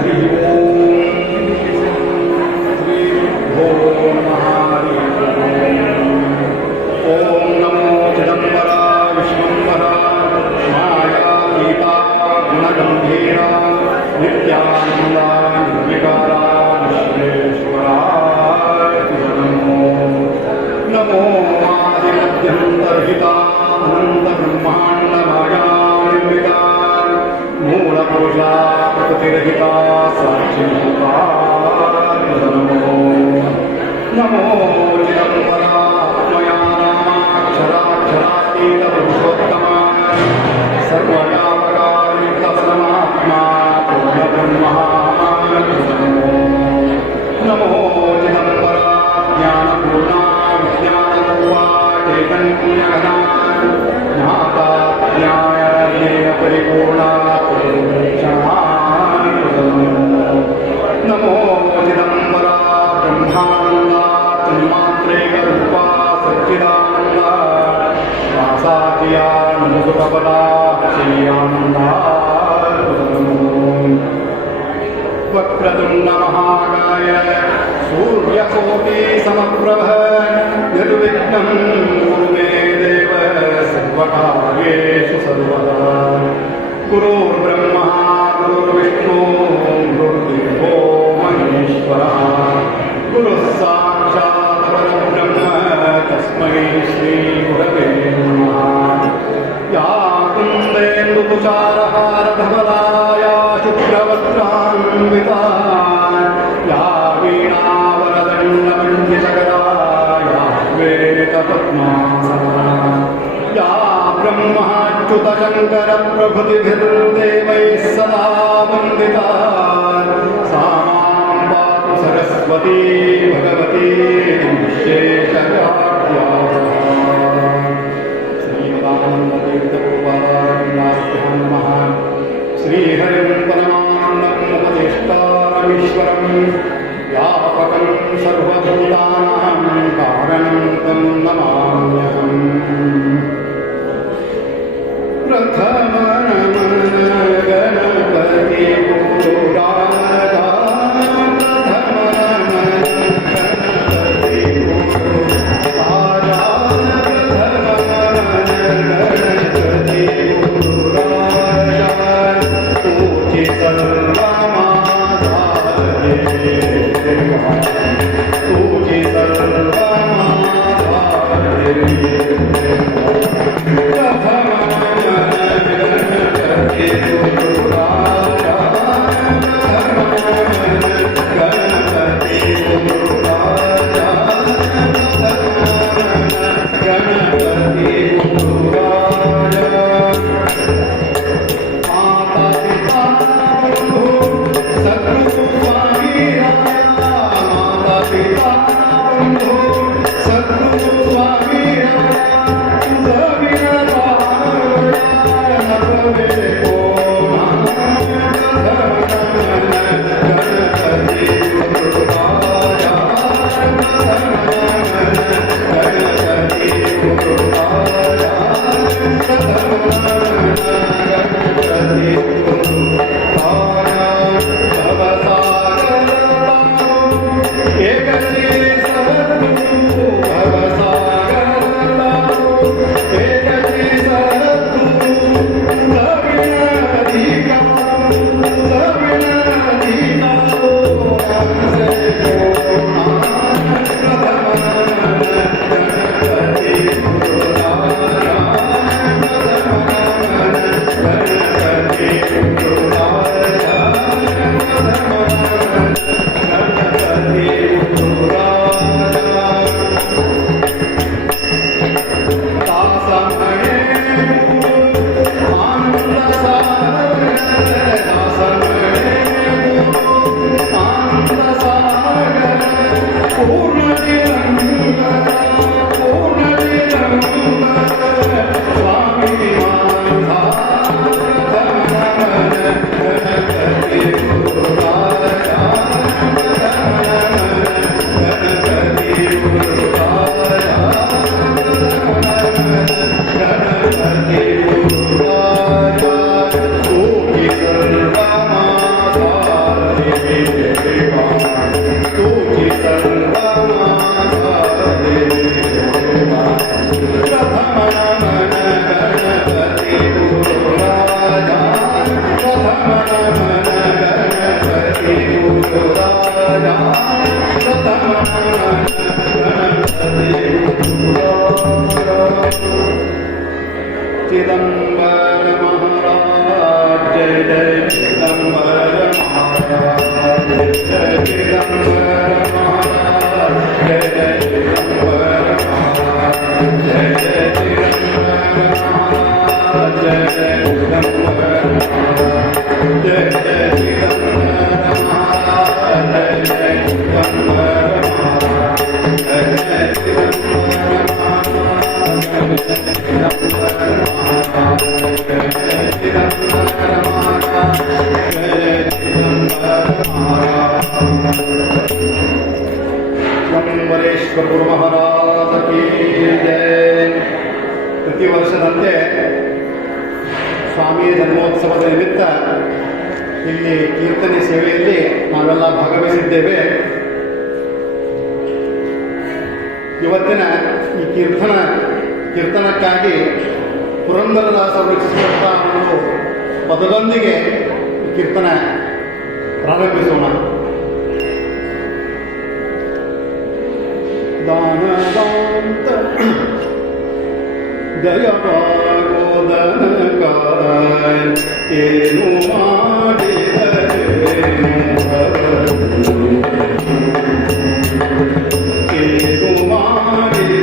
हरि ओम श्री ओम नमो चिदंबरा विश्वंबरा माया गीता गुणगंभीरा नित्यानंदा निर्विकारा विश्वेश्वराय नमो नमो आदिमध्यंतरहिता अनंत ब्रह्मांड माया निर्मिता मूलपुरुषा प्रकृतिरहिता साक्षिभूता नमो नमो चिदंबरा मया नामाक्षराक्षरातीत पुरुषोत्तमा सर्वव्यापकारितसमात्मा पूर्णब्रह्मा नमो चिदंबरा ज्ञानपूर्णा विज्ञानपूर्वा चैतन्यघना ज्ञाता ज्ञायेन परिपूर्णा नमो चिदंबरा ब्रह्मानंदा तन्मात्रेकरूपा सच्चिदानंदा वासादिया नमोदुपदा श्रीयानंदा वक्रतुंड महाकाय सूर्यकोटि समप्रभ निर्विघ्नं कुरु मे देव सर्वकार्येषु सर्वदा गुरुर्ब्रह्मा गुरुर्विष्णु गुरुर्देवो महेश्वरः गुरुः साक्षात् परब्रह्म तस्मै श्री गुरवे नमः या कुन्देन्दुकुचारहारधवला या शुभ्रवस्त्रान्विता या वीणावरदण्डमण्डितकरा या श्वेतपद्मासना या ब्रह्माच्युतशङ्करप्रभृतिभिर्देवैः सदा वन्दिता सा मां पातु सरस्वती भगवती विशेषव्याख्या श्रीमदानन्दतीर्थगोपालाभ्यां नमः श्रीहरिं परमानन्दमुपदेष्टारमीश्वरं व्यापकं सर्वभूतानां कारणं तं नमाम्यहम् प्रथम नमन गणपति पुराणा प्रथम नमन गणपति पुराणा प्रथम नमन गणपति पुराणा पूजि सर्वमाधारे पूजि सर्वमाधारे प्रथम माता पिता चिदंबर महाराज जय जय चिदंबर महाराज जय चिदंबर महाराज जय जय चिदंबर महाराज जय जय चिदंबर महाराज जय जय चिदंबर महाराज जय जय चिदंबर महाराज जय जय चिदंबर महाराज जय जय चिदंबर ಶಂಬರೇಶ್ವರ ಗುರು ಮಹಾರಾಜ ಕೀ ಜಯ. ಪ್ರತಿ ವರ್ಷದಂತೆ ಸ್ವಾಮಿಯ ಜನ್ಮೋತ್ಸವದ ನಿಮಿತ್ತ ಇಲ್ಲಿ ಕೀರ್ತನೆ ಸೇವೆಯಲ್ಲಿ ನಾವೆಲ್ಲ ಭಾಗವಹಿಸಿದ್ದೇವೆ. ಇವತ್ತಿನ ಈ ಕೀರ್ತನಕ್ಕಾಗಿ ಪುರಂದರದಾಸರು ರಚಿಸಿದಂಥ ಒಂದು ಪದದೊಂದಿಗೆ ಕೀರ್ತನ ಪ್ರಾರಂಭಿಸೋಣ. ದಾನದಾಂತ ದಯವಾಗೋದನಕ ಏನು ಮಾಡಿದರೇನು ಏನು ಮಾಡಿದರೇನು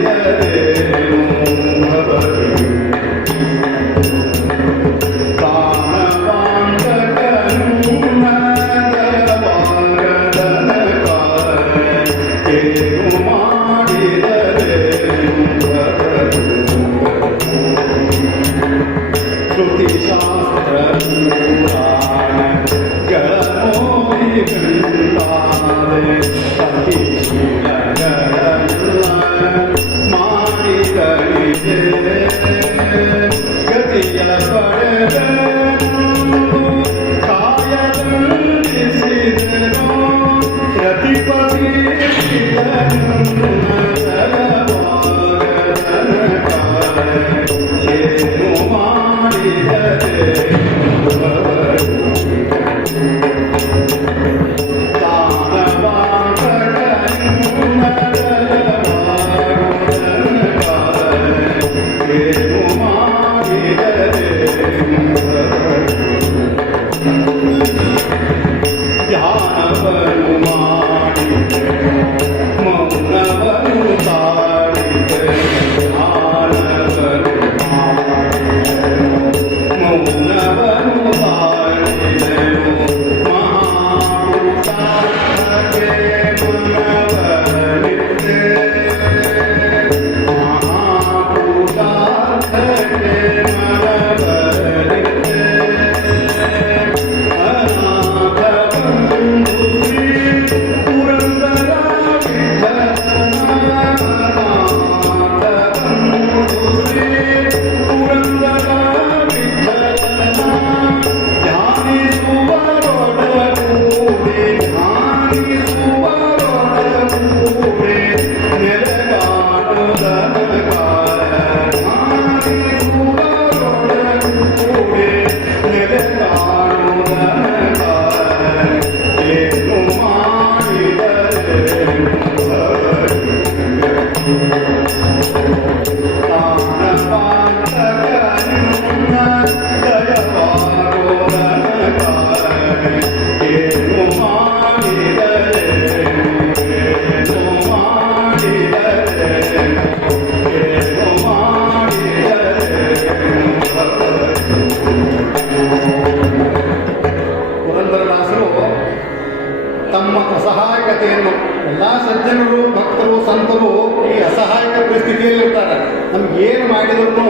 ಅಸಹಾಯಕತೆಯನ್ನು ಎಲ್ಲ ಸಜ್ಜನರು ಭಕ್ತರು ಸಂತರು ಈ ಅಸಹಾಯಕ ಪರಿಸ್ಥಿತಿಯಲ್ಲಿರ್ತಾರೆ. ನಮ್ಗೆ ಏನು ಮಾಡಿದ್ರು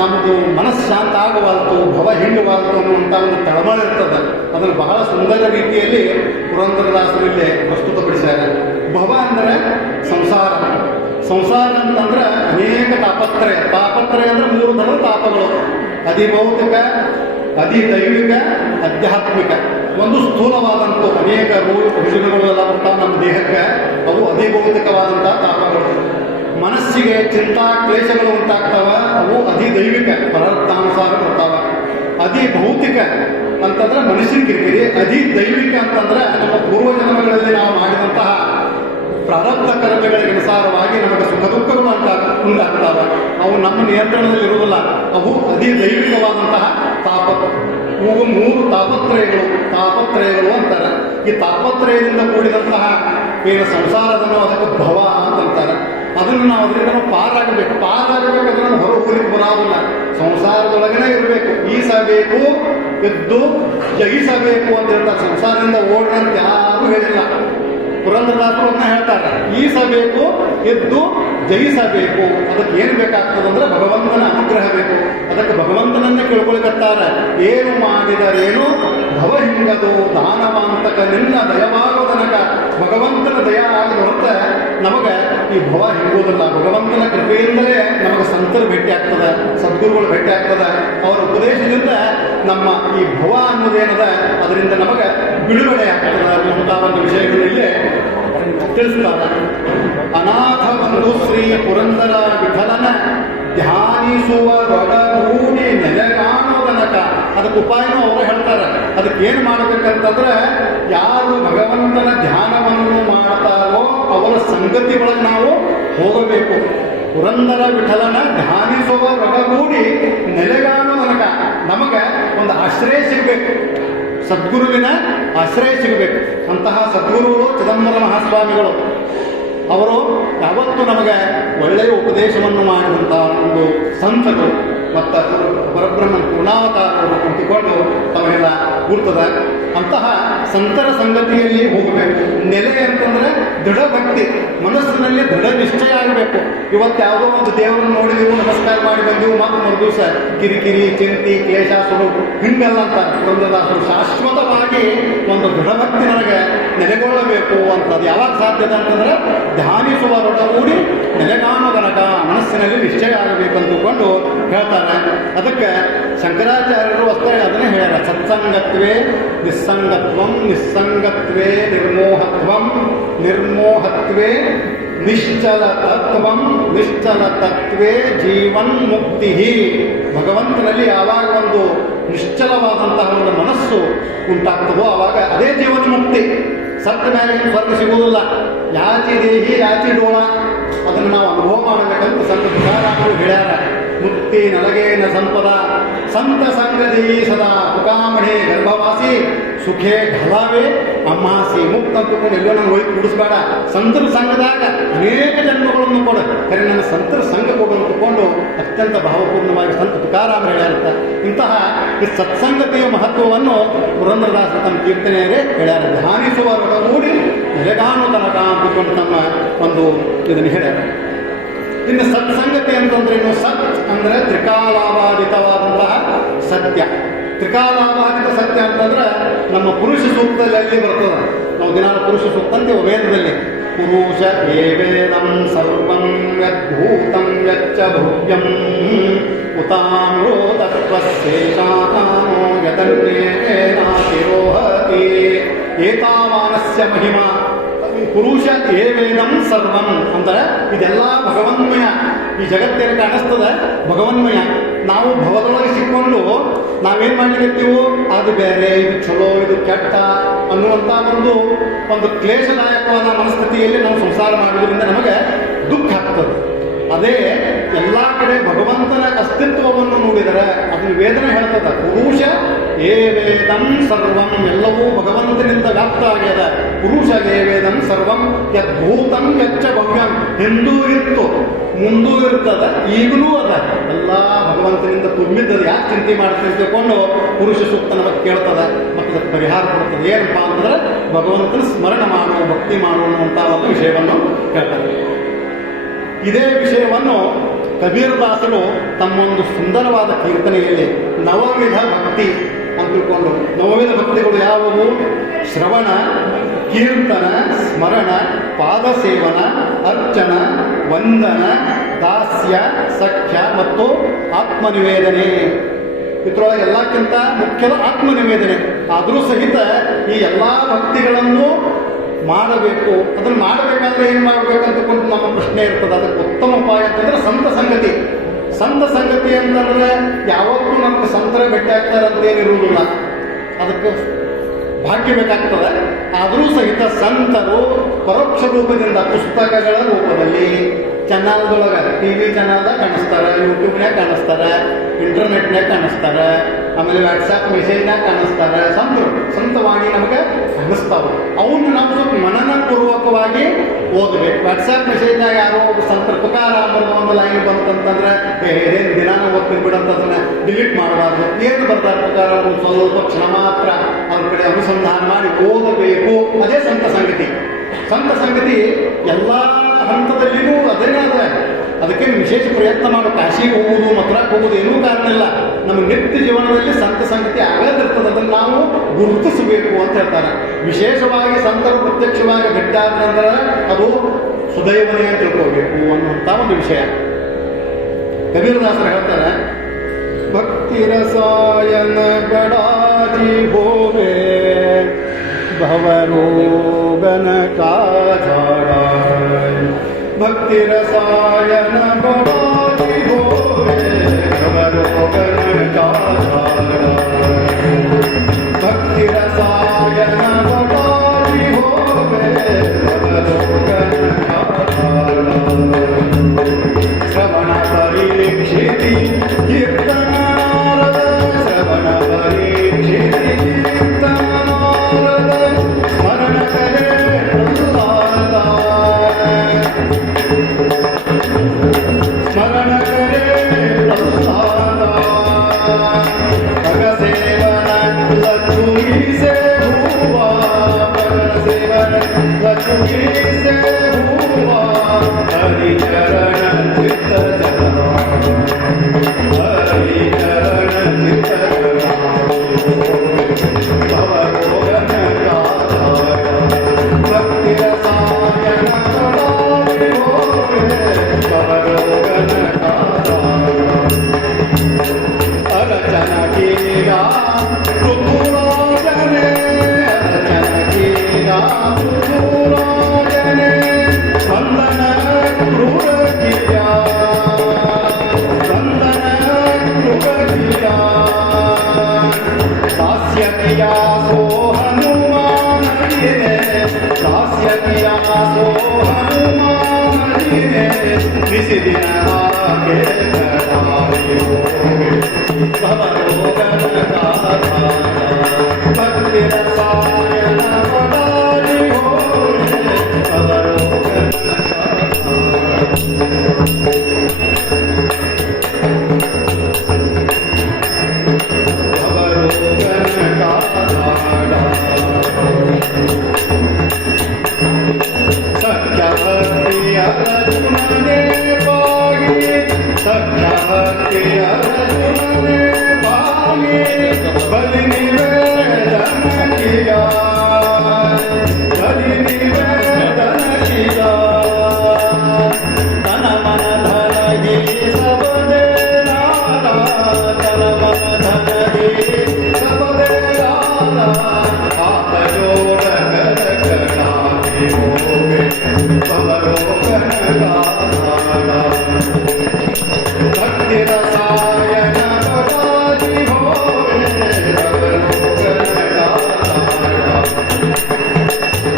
ನಮ್ಮದು ಮನಸ್ಸು ಶಾಂತ ಆಗವಾಲ್ತು, ಭವ ಹಿಂಡವಾಲ್ತು ಅನ್ನುವಂಥ ಒಂದು ತಳಮಳ ಇರ್ತದೆ. ಅದನ್ನು ಬಹಳ ಸುಂದರ ರೀತಿಯಲ್ಲಿ ಪುರಂದರದಾಸರು ಇಲ್ಲಿ ಪ್ರಸ್ತುತಪಡಿಸಿದ್ದಾರೆ. ಭವ ಅಂದರೆ ಸಂಸಾರ, ಸಂಸಾರ ಅಂತಂದ್ರೆ ಅನೇಕ ತಾಪತ್ರಯ. ತಾಪತ್ರಯ ಅಂದರೆ 3 ಥರದ ತಾಪಗಳು: ಅಧಿಭೌತಿಕ, ಅಧಿದೈವಿಕ, ಆಧ್ಯಾತ್ಮಿಕ. ಒಂದು ಸ್ಥೂಲವಾದಂಥ ಅನೇಕ ರುಜಿನಗಳು ಎಲ್ಲ ಬರ್ತಾವೆ ನಮ್ಮ ದೇಹಕ್ಕೆ, ಅವು ಅಧಿಭೌತಿಕವಾದಂಥ ತಾಪಗಳು. ಮನಸ್ಸಿಗೆ ಚಿಂತಾ ಕ್ಲೇಶಗಳು ಉಂಟಾಗ್ತಾವ, ಅವು ಅಧಿದೈವಿಕ ಪರಾರ್ಥಾನುಸಾರ ಬರ್ತಾವ. ಅಧಿಭೌತಿಕ ಅಂತಂದ್ರೆ ಮನುಷ್ಯನ ಕಿರಿಕಿರಿ. ಅಧಿದೈವಿಕ ಅಂತಂದ್ರೆ ನಮ್ಮ ಪೂರ್ವಜನ್ಮಗಳಲ್ಲಿ ನಾವು ಮಾಡಿದಂತಹ ಪ್ರಾರಬ್ಧ ಕರ್ಮಗಳಿಗೆ ಅನುಸಾರವಾಗಿ ನಮಗೆ ಸುಖ ದುಃಖಗಳು ಉಂಟಾಗ್ತಾವೆ. ಅವು ನಮ್ಮ ನಿಯಂತ್ರಣದಲ್ಲಿ ಇರುವುದಿಲ್ಲ. ಅವು ದೈವಿಕವಾದಂತಹ ಇವು 3 ತಾಪತ್ರಯಗಳು ಅಂತಾರೆ. ಈ ತಾಪತ್ರಯದಿಂದ ಕೂಡಿದಂತಹ ಏನು ಸಂಸಾರದನ್ನು ಅದಕ್ಕೆ ಭವ ಅಂತಂತಾರೆ. ಅದನ್ನು ನಾವು ಅದರಿಂದ ಪಾರಾಗಬೇಕಂದ್ರೆ ನಾವು ಹೊರ ಊರಿಗೆ ಬರೋದಿಲ್ಲ. ಸಂಸಾರದೊಳಗನೆ ಇರಬೇಕು. ಈಸಬೇಕು, ಎದ್ದು ಜಯಿಸಬೇಕು ಅಂತ ಹೇಳ್ತಾರೆ. ಸಂಸಾರದಿಂದ ಓಡ್ರಂತ ಯಾರು ಹೇಳಿಲ್ಲ. ಪುರಂದರದಾಸರು ಅದನ್ನ ಹೇಳ್ತಾರೆ. ಈಸಬೇಕು, ಎದ್ದು ಜಯಿಸಬೇಕು. ಅದಕ್ಕೆ ಏನು ಬೇಕಾಗ್ತದೆ ಅಂದ್ರೆ ಭಗವಂತನ ಅನುಗ್ರಹ ಬೇಕು. ಅದಕ್ಕೆ ಭಗವಂತನನ್ನೇ ಕೇಳ್ಕೊಳ್ಕತ್ತಾರೆ. ಏನು ಮಾಡಿದರೇನು ಭವ ಹಿಂಗದು ದಾನವಾಂತಕ ನಿನ್ನ ದಯವಾಗೋ ತನಕ. ಭಗವಂತನ ದಯ ಆಗದೊಡತೆ ನಮಗೆ ಈ ಭವ ಹಿಂಗೋದಿಲ್ಲ. ಭಗವಂತನ ಕೃಪೆಯಿಂದಲೇ ನಮಗೆ ಸಂತರು ಭೇಟಿ ಆಗ್ತದೆ, ಸದ್ಗುರುಗಳು ಭೇಟಿ ಆಗ್ತದೆ. ಅವರ ಉಪದೇಶದಿಂದ ನಮ್ಮ ಈ ಭವ ಅನ್ನೋದೇನದ ಅದರಿಂದ ನಮಗೆ ಬಿಡುಗಡೆ ಆಗ್ತದೆ ಅನ್ನುವಂಥ ಒಂದು ವಿಷಯಗಳಲ್ಲಿ ತಿಳಿಸ್ತಾರೆ. ಅನಾಥ ಬಂಧು ಶ್ರೀ ಪುರಂದರ ವಿಠಲನ ಧ್ಯಾನಿಸುವ ಒಡಗೂಡಿ ನೆಲೆಗಾಣೋದನಕ. ಅದಕ್ಕೆ ಉಪಾಯನೂ ಅವರು ಹೇಳ್ತಾರೆ. ಅದಕ್ಕೆ ಏನು ಮಾಡಬೇಕಂತಂದ್ರೆ ಯಾರು ಭಗವಂತನ ಧ್ಯಾನವನ್ನು ಮಾಡ್ತಾರೋ ಅವರ ಸಂಗತಿ ಒಳಗೆ ನಾವು ಹೋಗಬೇಕು. ಪುರಂದರ ವಿಠಲನ ಧ್ಯಾನಿಸುವ ಒಡಗೂಡಿ ನೆಲೆಗಾಣೋದನಕ ನಮಗೆ ಒಂದು ಆಶ್ರಯ ಸಿಗಬೇಕು. ಸದ್ಗುರುವಿನ ಆಶ್ರಯ ಸಿಗಬೇಕು. ಅಂತಹ ಸದ್ಗುರುಗಳು ಚಿದಂಬರ ಮಹಾಸ್ವಾಮಿಗಳು. ಅವರು ಯಾವತ್ತೂ ನಮಗೆ ಒಳ್ಳೆಯ ಉಪದೇಶವನ್ನು ಮಾಡಿದಂಥ ಒಂದು ಸಂತರು ಮತ್ತು ಪರಬ್ರಹ್ಮನ ಪೂರ್ಣಾವತಾರರು ಅಂತಿಕೊಂಡು ತಮಗೆಲ್ಲ ಕೂರ್ತದೆ. ಅಂತಹ ಸಂತರ ಸಂಗತಿಯಲ್ಲಿ ಹೋಗಬೇಕು. ನೆಲೆ ಅಂತಂದರೆ ದೃಢ ಭಕ್ತಿ, ಮನಸ್ಸಿನಲ್ಲಿ ದೃಢ ನಿಶ್ಚಯ ಆಗಬೇಕು. ಇವತ್ತು ಯಾವುದೋ ಒಂದು ದೇವರನ್ನು ನೋಡಿದೆವು, ನಮಸ್ಕಾರ ಮಾಡಿ ಬಂದೆವು, ಮತ್ತು ಮರುದಿವಸ ಕಿರಿಕಿರಿ, ಚಿಂತಿ, ಕ್ಲೇಶ, ಸುಡು ಹಿಂಗೆಲ್ಲ ಅಂತ ಪುರಂದರದಾಸರು ಶಾಶ್ವತವಾಗಿ ಒಂದು ದೃಢಭಕ್ತಿ ನನಗೆ ನೆಲೆಗೊಳ್ಳಬೇಕು ಅಂತ. ಅದು ಯಾವಾಗ ಸಾಧ್ಯತೆ ಅಂತಂದ್ರೆ ಧ್ಯಾನಿಸುವ ಒಡಗೂಡಿ ನೆಲೆಗಾಣೋದನಕ ಮನಸ್ಸಿನಲ್ಲಿ ನಿಶ್ಚಯ ಆಗಬೇಕಂತುಕೊಂಡು ಹೇಳ್ತಾರೆ. ಅದಕ್ಕೆ ಶಂಕರಾಚಾರ್ಯರು ಅಷ್ಟೇ ಅದನ್ನೇ ಹೇಳ್ಯಾರ. ಸತ್ಸಂಗತ್ವೇ ನಿಸ್ಸಂಗತ್ವಂ, ನಿಸ್ಸಂಗತ್ವೇ ನಿರ್ಮೋಹತ್ವಂ, ನಿರ್ಮೋಹತ್ವೇ ನಿಶ್ಚಲ ತತ್ವಂ, ನಿಶ್ಚಲ ತತ್ವೇ ಜೀವನ್ ಮುಕ್ತಿ. ಭಗವಂತನಲ್ಲಿ ಯಾವಾಗ ಒಂದು ನಿಶ್ಚಲವಾದಂತಹ ಒಂದು ಮನಸ್ಸು ಉಂಟಾಗ್ತದೋ ಆವಾಗ ಅದೇ ಜೀವನ ಮುಕ್ತಿ. ಸತ್ತ ಮೇಲೆ ಸ್ವರ್ಗ ಸಿಗುವುದಿಲ್ಲ. ಯಾಚಿ ದೇಹಿ ಯಾಚಿ ಡೋಳ, ಅದನ್ನು ನಾವು ಅನುಭವ ಮಾಡಬೇಕಂತ ಸಂತ ತುಕಾರಾಮರು ಹೇಳ್ಯಾರ. ಮುಕ್ತಿ ನಲಗೇನ ಸಂಪದ ಸಂತ ಸಂಗದಿ ಸದಾ ತುಕಾಮಣೆ ಗರ್ಭವಾಸಿ ಸುಖೇ ಘಲಾವೇ ಅಮ್ಮಾಸಿ. ಮುಕ್ತ ಅಂತಕೊಂಡು ಎಲ್ಲೋ ನಾನು ಹೋಗಿ ಕೂಡಿಸ್ಬೇಡ. ಸಂತರ ಸಂಘದಾಗ ಅನೇಕ ಜನ್ಮಗಳನ್ನು ಕೊಡು, ಕರೆ ನನ್ನ ಸಂತರ ಸಂಘ ಕೊಡು ಅಂತಕೊಂಡು ಅತ್ಯಂತ ಭಾವಪೂರ್ಣವಾಗಿ ಸಂತ ತುಕಾರಾಮರು ಹೇಳ್ಯಾರ. ಇಂತಹ ಈ ಸತ್ಸಂಗತೆಯ ಮಹತ್ವವನ್ನು ಪುರಂದರದಾಸ ತಮ್ಮ ಕೀರ್ತನೆಯರೇ ಹೇಳ್ಯಾರ. ಧ್ಯಾನಿಸುವ ಒಡಗೂಡಿ ನೆಲೆಗಾಣು ತನಕ ಅಂತಕೊಂಡು ತಮ್ಮ ಒಂದು ಇದನ್ನು ಹೇಳ್ಯಾರ. ಇನ್ನು ಸತ್ಸಂಗತಿ ಅಂತಂದ್ರೇನು? ಸತ್ ಅಂದರೆ ತ್ರಿಕಾಲಾಬಾಧಿತವಾದಂತಹ ಸತ್ಯ. ತ್ರಿಕಾಲಾಬಾಧಿತ ಸತ್ಯ ಅಂತಂದ್ರೆ ನಮ್ಮ ಪುರುಷ ಸೂಕ್ತದಲ್ಲಿ ಅಲ್ಲಿ ಬರ್ತದೆ. ನಾವು ದಿನಾಲ ಪುರುಷ ಸೂಕ್ತ ಅಂತೀವಿ ವೇದದಲ್ಲಿ. ಪುರುಷ ಏವೇದಂ ಸರ್ವಂ ಯದ್ಭೂತಂ ಯಚ್ಚ ಭವ್ಯಂ ಉತಾಮ್ರೋ ತತ್ವಶೇಷಾನೋ ಯದನ್ನೇನಾತಿರೋಹತಿ ಏತಾವಾನಸ್ಯ ಮಹಿಮಾ. ಪುರುಷ ಏವೇದಂ ಸರ್ವಂ ಅಂದರೆ ಇದೆಲ್ಲ ಭಗವನ್ಮಯ. ಈ ಜಗತ್ತೇನು ಕಾಣಿಸ್ತದೆ ಭಗವನ್ಮಯ. ನಾವು ಭವದೊಳಗೆ ಸಿಕ್ಕೊಂಡು ನಾವೇನು ಮಾಡ್ಲಿಕ್ಕೀವೋ ಅದು ಬೇರೆ, ಇದು ಚಲೋ, ಇದು ಕೆಟ್ಟ ಅನ್ನುವಂಥ ಒಂದು ಕ್ಲೇಶದಾಯಕವಾದ ಮನಸ್ಥಿತಿಯಲ್ಲಿ ನಾವು ಸಂಸಾರ ಮಾಡೋದ್ರಿಂದ ನಮಗೆ ದುಃಖ ಆಗ್ತದೆ. ಅದೇ ಎಲ್ಲ ಕಡೆ ಭಗವಂತನ ಅಸ್ತಿತ್ವವನ್ನು ನೋಡಿದರೆ ಅದನ್ನು ವೇದನೆ ಹೇಳ್ತದೆ. ಪುರುಷ ಏವೇದಂ ಸರ್ವಂ, ಎಲ್ಲವೂ ಭಗವಂತನಿಂದ ವ್ಯಾಪ್ತ ಆಗ್ಯದ. ಪುರುಷ ಏವೇದಂ ಸರ್ವಂ ಯದ್ಭೂತಂ ಯಚ್ಚ ಭವ್ಯಂ. ಎಂದೂ ಇತ್ತು, ಮುಂದೂ ಇರ್ತದ, ಈಗಲೂ ಅದ. ಎಲ್ಲ ಭಗವಂತನಿಂದ ತುಂಬಿದ್ದದು. ಯಾಕೆ ಚಿಂತೆ ಮಾಡ್ತೀನಿ ತಿಳ್ಕೊಂಡು ಪುರುಷ ಸೂಕ್ತ ನಮಗೆ ಕೇಳ್ತದೆ ಮತ್ತು ಅದಕ್ಕೆ ಪರಿಹಾರ ಕೊಡ್ತದೆ. ಏನಪ್ಪ ಅಂತಂದ್ರೆ ಭಗವಂತನ ಸ್ಮರಣ ಮಾಡು, ಭಕ್ತಿ ಮಾಡು ಅನ್ನುವಂಥ ಒಂದು ವಿಷಯವನ್ನು ಹೇಳ್ತಾರೆ. ಇದೇ ವಿಷಯವನ್ನು ಕಬೀರದಾಸರು ತಮ್ಮೊಂದು ಸುಂದರವಾದ ಕೀರ್ತನೆಯಲ್ಲಿ ನವವಿಧ ಭಕ್ತಿ ಅಂತ ತಿಳ್ಕೊಂಡು, ನವವಿಧ ಭಕ್ತಿಗಳು ಯಾವುವು? ಶ್ರವಣ, ಕೀರ್ತನ, ಸ್ಮರಣ, ಪಾದಸೇವನ, ಅರ್ಚನ, ವಂದನ, ದಾಸ್ಯ, ಸಖ್ಯ ಮತ್ತು ಆತ್ಮನಿವೇದನೆ. ಇದರೊಳಗೆ ಎಲ್ಲಕ್ಕಿಂತ ಮುಖ್ಯದ ಆತ್ಮನಿವೇದನೆ. ಆದರೂ ಸಹಿತ ಈ ಎಲ್ಲ ಭಕ್ತಿಗಳನ್ನು ಮಾಡಬೇಕು. ಅದನ್ನು ಮಾಡಬೇಕಾದ್ರೆ ಏನು ಮಾಡಬೇಕಂತಕೊಂಡು ನಮ್ಮ ಪ್ರಶ್ನೆ ಇರ್ತದೆ. ಅದಕ್ಕೆ ಉತ್ತಮ ಉಪಾಯ ಅಂತಂದ್ರೆ ಸಂತ ಸಂಗತಿ. ಸಂತ ಸಂಗತಿ ಅಂತಂದ್ರೆ ಯಾವತ್ತೂ ನಮಗೆ ಸಂತರ ಭೇಟಿ ಆಗ್ತಾರೆ ಅಂತೇನಿರುವುದಿಲ್ಲ. ಅದಕ್ಕೆ ಭಾಗ್ಯ ಬೇಕಾಗ್ತದೆ. ಆದರೂ ಸಹಿತ ಸಂತರು ಪರೋಕ್ಷ ರೂಪದಿಂದ ಪುಸ್ತಕಗಳ ರೂಪದಲ್ಲಿ ಚಾನಲ್ದೊಳಗೆ ಟಿ ವಿ ಚಾನಲ್ದಾಗ ಕಾಣಿಸ್ತಾರೆ, ಯೂಟ್ಯೂಬ್ನಾಗ ಕಾಣಿಸ್ತಾರೆ, ಇಂಟರ್ನೆಟ್ನಾಗ ಕಾಣಿಸ್ತಾರೆ, ಆಮೇಲೆ ವಾಟ್ಸಪ್ ಮೆಸೇಜ್ನಾಗ ಕಾಣಿಸ್ತಾರೆ. ಸಂತವಾಣಿ ನಮಗೆ ಕಾಣಿಸ್ತಾವೆ. ಅವನ್ನ ನಾವು ಸ್ವಲ್ಪ ಮನನಪೂರ್ವಕವಾಗಿ ಓದಬೇಕು. ವಾಟ್ಸಪ್ ಮೆಸೇಜ್ನಾಗ ಯಾರೋ ಒಬ್ಬ ಸಂತರ ಪಕಾರ ಅನ್ನೋದು ಒಂದು ಲೈನ್ ಬಂತಂತಂದ್ರೆ ಏನೇನು ದಿನಾನ ಓದ್ತೀನಿ ಬಿಡಂತದನ್ನ ಡಿಲೀಟ್ ಮಾಡಬಾರ್ದು. ಏನು ಬರ್ತಾರೆ ಪ್ರಕಾರ ಒಂದು ಸ್ವಲ್ಪ ಕ್ಷಣ ಮಾತ್ರ ಅವ್ರ ಕಡೆ ಅನುಸಂಧಾನ ಮಾಡಿ ಓದಬೇಕು. ಅದೇ ಸಂತ ಸಂಗತಿ. ಸಂತ ಸಂಗತಿ ಎಲ್ಲ ಹಂತದಲ್ಲಿಯೂ ಅದೇನೇ ಅದ. ಅದಕ್ಕೆ ವಿಶೇಷ ಪ್ರಯತ್ನ ಮಾಡೋ ಕಾಶಿಗೆ ಹೋಗುವುದು, ಮಥುರಾಕ್ಕೆ ಹೋಗುವುದು ಏನೂ ಕಾರಣ ಇಲ್ಲ. ನಮ್ಮ ನಿತ್ಯ ಜೀವನದಲ್ಲಿ ಸಂತ ಸಂಗತಿ ಆಗದಿರ್ತದೆ. ಅದನ್ನು ನಾವು ಗುರುತಿಸಬೇಕು ಅಂತ ಹೇಳ್ತಾರೆ. ವಿಶೇಷವಾಗಿ ಸಂತರು ಪ್ರತ್ಯಕ್ಷವಾಗಿ ಭೇಟಿಯಾದ್ರೆ ಅದು ಸುದೈವನೇ ಅಂತ ತಿಳ್ಕೋಬೇಕು ಅನ್ನುವಂಥ ಒಂದು ವಿಷಯ. ಕಬೀರದಾಸರು ಹೇಳ್ತಾರೆ, ಭಕ್ತಿ ರಸಾಯನ ಗಡಾಜಿ ಹೋವೆ ಭವರೋಗನ ಕಾಜಾಡ. ಭಕ್ತಿ ರಸಾಯನ ಗಡಾಜಿ ಹೋವೆ ಭವರೋಗನ ಕಾಜಾಡ. ಭಕ್ತಿ ರಸಾಯನ ಗಡಾಜಿ ಹೋವೆ ಭವರೋಗನ ಕಾಜಾಡ. ಶ್ರವಣ ಪರೀಕ್ಷಿತಿ ಕೀರ್ತನಾರದ ಶ್ರವಣ ಪರೀಕ್ಷಿತಿ ಕೀರ್ತನಾರದ ಸ್ಮರಣ ಕರೆ ಪ್ರಹ್ಲಾದ. ಸ್ಮರಣ ಕರೆ ಪ್ರಹ್ಲಾದ. ಭಗ ಸೇವನ ಲಕ್ಷ್ಮೀಸೆ ಭೂವ. ಭಗ ಸೇವನ ಲಕ್ಷ್ಮೀಸೆ ಭೂವ. ಹರಿಚರಣ ಚಿತ್ತ ಜನ. ಹರಿಚರಣ ಚಿತ್ತ ಜನ. ಭವರೋಗನ ಕಾಜಾಡ. ಭಕ್ತಿ ರಸಾಯನ ಗಡಾಜಿ ಹೋವೆ ಭವರೋಗನ ಕಾಜಾಡ. ಅರಚನ ಕೀರ ಋತುರಾಜನೆ. ಅರಚನ ಕೀರ ಋತುರಾಜನೆ. ವಂದನ ಕ್ರೂರ ಕಿಯ. ವಂದನ ಕ್ರೂರ ಕಿಯ. ದಾಸ್ಯ ಕಿಯ ಸೋ ಹನುಮಾನ ಜಿನೆ. ದಾಸ್ಯ ಕಿಯ ಸೋ ಹನುಮಾನ ಜಿನೆ. ನಿಸಿದಿನ ಹಾಗೆ ಕಡಾಯಿ ಹೋವೆ ಭವರೋಗನ ಕಾಜಾಡ. ಭಕ್ತಿ ರಸಾಯನ ಗಡಾಜಿ ಹೋವೆ ಭವರೋಗನ ಕಾಜಾಡ. ಭವರೋಗನ ಕಾಜಾಡ. ಸಖ್ಯ ಭಕ್ತಿಯ ಅರ್ಜುನನೇ ಬಾಗಿ. ಸಖ್ಯ ಭಕ್ತಿಯ ಅರ್ಜುನನೇ ಬಾಗಿ. ಬಲಿ ನಿವೇದನ ಕಿಯ. ಬಲಿ ನಿವೇದನ ಕಿಯ. ತನ ಮನ ಧನಗಿ ಸಬದೆ ನಾರ. ತನ ಮನ ಧನಗಿ ಸಬದೆ ನಾರ. ಆತ ಜೋಡ ಕಡಾಜಿ ಹೋವೆ ಭವರೋಗನ ಕಾಜಾಡ. ಭಕ್ತಿ ರಸಾಯನ ಗಡಾಜಿ ಹೋವೆ ಭವರೋಗನ ಕಾಜಾಡ.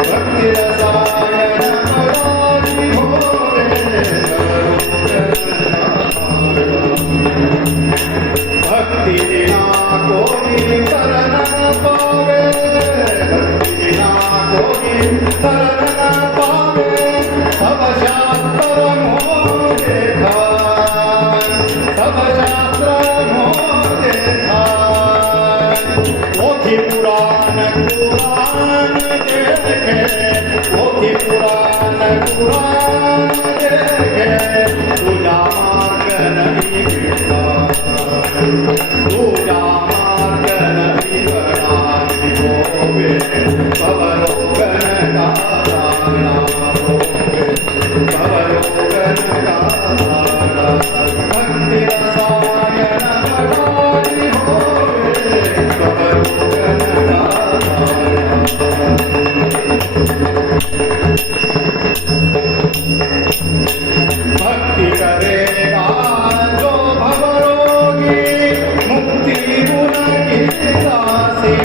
ಭಕ್ತಿ ರಸಾಯನ ಗಡಾಜಿ ಹೋವೆ ಭವರೋಗನ ಕಾಜಾಡ. ಭಕ್ತಿ ವಿನಾ ಕೋಟಿ ತರನ ಪಾವೆ. ಭಕ್ತಿ ವಿನಾ ಕೋಟಿ ತರನ ಪಾವೆ. ಸಬ ಶಾಸ್ತ್ರ ಮೋಹ देखा. सब शास्त्र मोह देखा. पोथी पुराण पुराण देखे. पोथी पुराण पुराण देखे. तुझा मार्ग नहीं मिटा. तुझा मार्ग नहीं बढ़ाई होवे भवरोगन काजाड़. भवरोगन काजाड़. भक्ति रसायन गडाजि होवे भवरोगन काजाड़. भक्ति करेगा जो भवरोगी. मुक्ति गुण की दासी.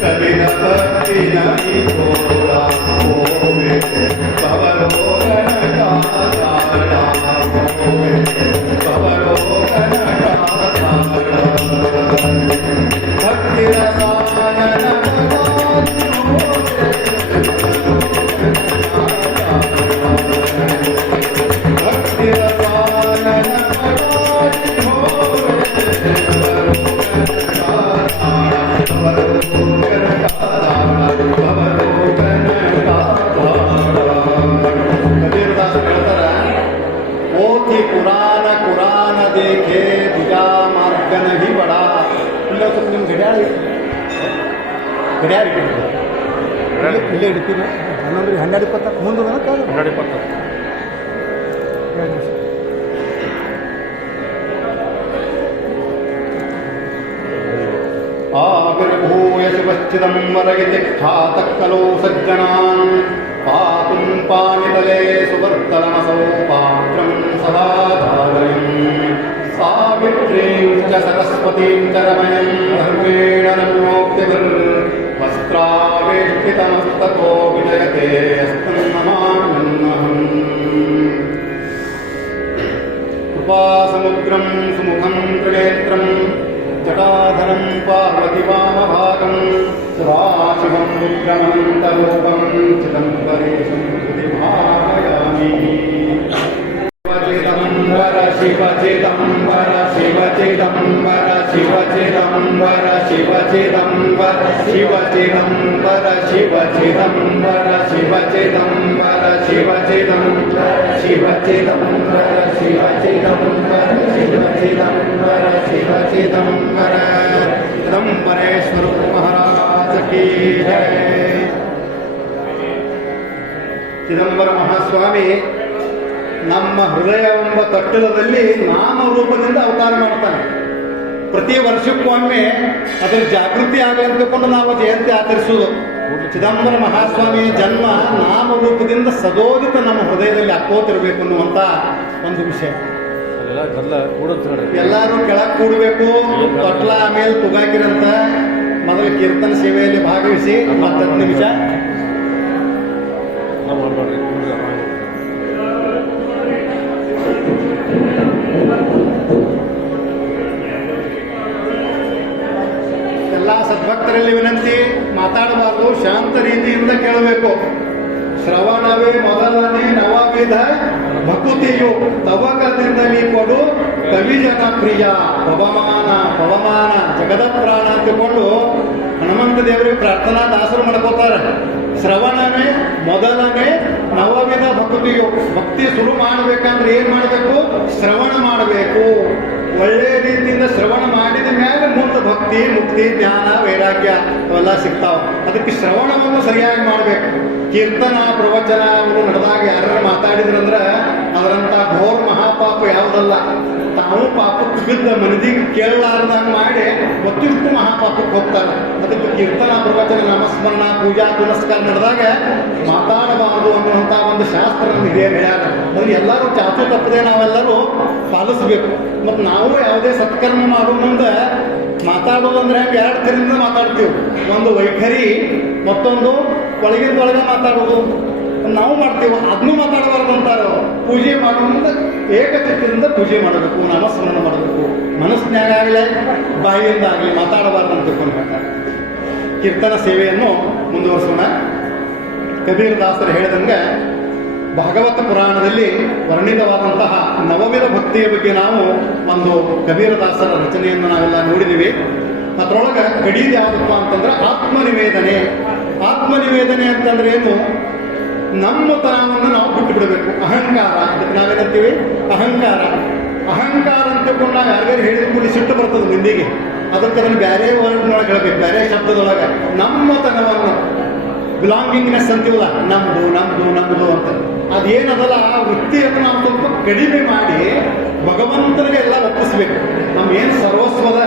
कबीर भक्ति नहीं थोड़ा होवे पवलोकन का दाड़ा होवे पवलोकन का दाड़ा भक्ति रसायन भक्ति रसायन पुराण कुरान देखे भुजा मार्ग नहीं बड़ा ಇಲ್ಲ ಸ್ವಲ್ಪ ನಿಮ್ಮ ಗಡಿಯಾಳ ಇಲ್ಲೇ ಇಡ್ತೀನಿ 11:20 ಮುಂದೆ 12:20 आविर्भूय शिवश्चिदम्बरयति ख्यातः सज्जनान् पातुं पाणितले सुवर्तनमसौ पात्रं सदा धारयन् सावित्रीं च सरस्वतीं च रमयन् धर्मेण नमोक्तिभिर्वस्त्रावेष्टितमस्तको विजयते अस्तन्नमाम्यन्नहम् कृपासमुद्रं सुमुखं त्रिनेत्रं जटाधरं पार्वतीवामभागं सदाशिवं रुद्रमनन्तरूपं चिदम्बरेशं भावयामि शिव चिदम्बर शिव चिदम्बर शिव चिदम्बर शिव चिदम्बर शिव चिदम्बर शिव चिदम्बर शिव चिदम्बर शिव चिदम्बर शिव चिदम्बर शिव चिदम्बर शिव चिदम्बर शिव चिदम्बर चिदम्बरेश्वर महाराज की जय। ಚಿದಂಬರ ಮಹಾಸ್ವಾಮಿ ನಮ್ಮ ಹೃದಯವೆಂಬ ಕಟ್ಟಡದಲ್ಲಿ ನಾಮರೂಪದಿಂದ ಅವತಾರ ಮಾಡ್ತಾನೆ. ಪ್ರತಿ ವರ್ಷಕ್ಕೊಮ್ಮೆ ಅದರ ಜಾಗೃತಿ ಆಗಲಿ ಅಂತಕೊಂಡು ನಾವು ಜಯಂತಿ ಆಚರಿಸುವುದು. ಚಿದಂಬರ ಮಹಾಸ್ವಾಮಿಯ ಜನ್ಮ ನಾಮರೂಪದಿಂದ ಸದೋದಿತ ನಮ್ಮ ಹೃದಯದಲ್ಲಿ ಹಾಕೋತಿರ್ಬೇಕು ಅನ್ನುವಂಥ ಒಂದು ವಿಷಯ. ಎಲ್ಲರೂ ಕೆಳಗೆ ಕೂಡಬೇಕು. ತೊಟ್ಲ ಆಮೇಲೆ ತುಗಾಕಿರಂತ ಮೊದಲು ಕೀರ್ತನ ಸೇವೆಯಲ್ಲಿ ಭಾಗವಹಿಸಿ 10 ನಿಮಿಷ ಎಲ್ಲ ಸದ್ಭಕ್ತರಲ್ಲಿ ವಿನಂತಿ, ಮಾತಾಡಬಾರ್ದು, ಶಾಂತ ರೀತಿಯಿಂದ ಕೇಳಬೇಕು. ಶ್ರವಣವೇ ಮೊದಲನೇ ನವವಿಧ ಭಕುತಿಯು ತವಕದಿಂದಲೇ ಕೊಡು ಕವಿ ಜನಪ್ರಿಯ ಪವಮಾನ ಪವಮಾನ ಜಗದ ಪ್ರಾಣ ಅಂತಕೊಂಡು ಹನುಮಂತ ದೇವರಿಗೆ ಪ್ರಾರ್ಥನಾ ದಾಸರು ಮಾಡ್ಕೋತಾರೆ. ಶ್ರವಣವೇ ಮೊದಲನೇ ನವವಿಧ ಭಕ್ತಿಯು. ಭಕ್ತಿ ಶುರು ಮಾಡಬೇಕಂದ್ರೆ ಏನು ಮಾಡಬೇಕು? ಶ್ರವಣ ಮಾಡಬೇಕು. ಒಳ್ಳೆಯ ರೀತಿಯಿಂದ ಶ್ರವಣ ಮಾಡಿದ ಮೇಲೆ ಮುಂದೆ ಭಕ್ತಿ ಮುಕ್ತಿ ಜ್ಞಾನ ವೈರಾಗ್ಯ ಅವೆಲ್ಲ ಸಿಗ್ತಾವ. ಅದಕ್ಕೆ ಶ್ರವಣವನ್ನು ಸರಿಯಾಗಿ ಮಾಡಬೇಕು. ಕೀರ್ತನ ಪ್ರವಚನ ಅವರು ನಡೆದಾಗ ಯಾರು ಮಾತಾಡಿದ್ರಂದ್ರೆ ಅದರಂಥ ಘೋರ ಮಹಾಪಾಪ ಯಾವುದಲ್ಲ. ತಾವು ಪಾಪಕ್ಕೆ ಬಿದ್ದ ಮನದಿಗೆ ಕೇಳಲಾರ್ದಂಗೆ ಮಾಡಿ ಗೊತ್ತಿಷ್ಟು ಮಹಾಪಾಪಕ್ಕೆ ಹೋಗ್ತಾರೆ. ಅದಕ್ಕೆ ಕೀರ್ತನ ಪ್ರವಚನ ನಾಮಸ್ಮರಣ ಪೂಜಾ ಪುನಸ್ಕಾರ ನಡೆದಾಗ ಮಾತಾಡಬಾರದು ಅನ್ನುವಂಥ ಒಂದು ಶಾಸ್ತ್ರ ಹಿರಿಯರು ಹೇಳ್ಯಾರ. ಅದನ್ನು ಎಲ್ಲರೂ ಚಾಚು ತಪ್ಪದೆ ನಾವೆಲ್ಲರೂ ಪಾಲಿಸ್ಬೇಕು. ಮತ್ತು ನಾವು ಯಾವುದೇ ಸತ್ಕರ್ಮ ಮಾಡೋ ಮುಂದೆ ಮಾತಾಡೋದಂದ್ರೆ ಎರಡು ಥರದಿಂದ ಮಾತಾಡ್ತೀವಿ. ಒಂದು ವೈಖರಿ, ಮತ್ತೊಂದು ಒಳಗಿಂದೊಳಗೆ ಮಾತಾಡೋದು ನಾವು ಮಾಡ್ತೀವಿ. ಅದನ್ನೂ ಮಾತಾಡಬಾರ್ದು ಅಂತಾರೆ. ಪೂಜೆ ಮಾಡೋ ಮುಂದೆ ಏಕಚಿತ್ತದಿಂದ ಪೂಜೆ ಮಾಡಬೇಕು, ನಾಮಸ್ಮರಣ ಮಾಡಬೇಕು. ಮನಸ್ಸಿನಾಗ ಆಗಲಿ ಬಾಯಿಯಿಂದ ಆಗಲಿ ಮಾತಾಡಬಾರ್ದು ಅಂತ ತಿಳ್ಕೊಂಡು ಕೀರ್ತನ ಸೇವೆಯನ್ನು ಮುಂದುವರಿಸೋಣ. ಕಬೀರ್ ದಾಸರು ಹೇಳಿದಂಗೆ ಭಾಗವತ ಪುರಾಣದಲ್ಲಿ ವರ್ಣಿತವಾದಂತಹ ನವವಿಧ ಭಕ್ತಿಯ ಬಗ್ಗೆ ನಾವು ಒಂದು ಕಬೀರದಾಸರ ರಚನೆಯನ್ನು ನಾವೆಲ್ಲ ನೋಡಿದ್ದೀವಿ. ಅದರೊಳಗೆ ಕಡಿದು ಯಾವುದಪ್ಪ ಅಂತಂದ್ರೆ ಆತ್ಮನಿವೇದನೆ. ಆತ್ಮನಿವೇದನೆ ಅಂತಂದ್ರೆ ಏನು? ನಮ್ಮ ತನವನ್ನು ನಾವು ಬಿಟ್ಟು ಬಿಡಬೇಕು. ಅಹಂಕಾರ, ಅದಕ್ಕೆ ನಾವೇನಂತೀವಿ ಅಹಂಕಾರ. ಅಹಂಕಾರ ಅಂತಕೊಂಡು ನಾವು ಯಾರಿಗಾರು ಹೇಳಿದ ಕೂಡಿ ಸಿಟ್ಟು ಬರ್ತದೆ ಮಂದಿಗೆ. ಅದಕ್ಕೆ ಅದನ್ನು ಬೇರೆ ವರ್ಡ್ನೊಳಗೆ ಹೇಳಬೇಕು, ಬೇರೆ ಶಬ್ದದೊಳಗೆ. ನಮ್ಮತನವನ್ನು ಬಿಲಾಂಗಿಂಗ್ನೆಸ್ ಅಂತೀವಲ್ಲ, ನಮ್ದು ನಮ್ದು ನಮ್ದು ಅಂತ, ಅದೇನದಲ್ಲ ಆ ವೃತ್ತಿಯನ್ನು ನಾವು ಸ್ವಲ್ಪ ಕಡಿಮೆ ಮಾಡಿ ಭಗವಂತನಿಗೆ ಎಲ್ಲ ಒಪ್ಪಿಸ್ಬೇಕು. ನಮ್ಗೇನು ಸರ್ವಸ್ವದ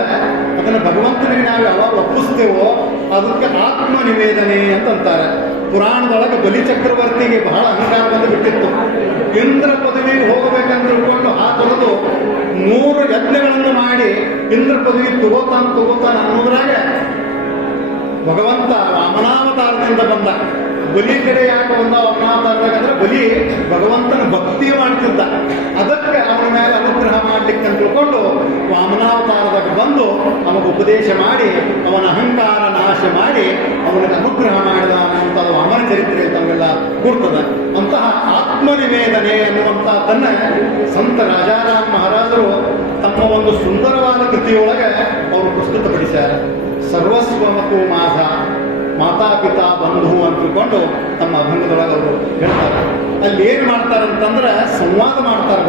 ಅದನ್ನು ಭಗವಂತನಿಗೆ ನಾವು ಯಾವಾಗ ಒಪ್ಪಿಸ್ತೇವೋ ಅದಕ್ಕೆ ಆತ್ಮ ನಿವೇದನೆ ಅಂತಂತಾರೆ. ಪುರಾಣದೊಳಗೆ ಬಲಿ ಚಕ್ರವರ್ತಿಗೆ ಬಹಳ ಅಹಂಕಾರ ಬಂದು ಬಿಟ್ಟಿತ್ತು. ಇಂದ್ರ ಪದವಿಗೆ ಹೋಗಬೇಕಂತ ತಿಳ್ಕೊಂಡು ಆ ತೊರೆದು 3 ಯಜ್ಞಗಳನ್ನು ಮಾಡಿ ಇಂದ್ರ ಪದವಿ ತಗೋತಾನ ಅನ್ನೋದ್ರಾಗ ಭಗವಂತ ವಾಮನಾವತಾರದಿಂದ ಬಂದ. ಬಲಿ ಕಡೆ ಯಾಕೆ ಬಂದ ವಾಮನಾವತಾರದಾಗ ಅಂದ್ರೆ ಬಲಿ ಭಗವಂತನ ಭಕ್ತಿ ಮಾಡ್ತಿದ್ದ, ಅದಕ್ಕೆ ಅವನ ಮೇಲೆ ಅನುಗ್ರಹ ಮಾಡ್ಲಿಕ್ಕೆ ಅಂತ ತಿಳ್ಕೊಂಡು ವಾಮನಾವತಾರದಾಗ ಬಂದು ಅವನಿಗೆ ಉಪದೇಶ ಮಾಡಿ ಅವನ ಅಹಂಕಾರ ನಾಶ ಮಾಡಿ ಅವನಿಗೆ ಅನುಗ್ರಹ ಮಾಡಿದ ಅನ್ನುವಂಥದ್ದು ವಾಮನ ಚರಿತ್ರೆ ತಮ್ಮೆಲ್ಲ ಕೂರ್ತದ. ಅಂತಹ ಆತ್ಮನಿವೇದನೆ ಅನ್ನುವಂಥದ್ದನ್ನ ಸಂತ ರಾಜಾರಾಮ್ ಮಹಾರಾಜರು ತಮ್ಮ ಒಂದು ಸುಂದರವಾದ ಕೃತಿಯೊಳಗೆ ಅವರು ಪ್ರಸ್ತುತಪಡಿಸ್ಯಾರ. ಸರ್ವಸ್ವ ಮತ್ತು ಮಾಸ ಮಾತಾಪಿತಾ ಬಂಧು ಅಂತ ತಿಳ್ಕೊಂಡು ತಮ್ಮ ಅಭಂಗದೊಳಗೆ ಅವರು ಹೇಳ್ತಾರೆ. ಅಲ್ಲಿ ಏನು ಮಾಡ್ತಾರಂತಂದ್ರೆ ಸಂವಾದ ಮಾಡ್ತಾರೆ,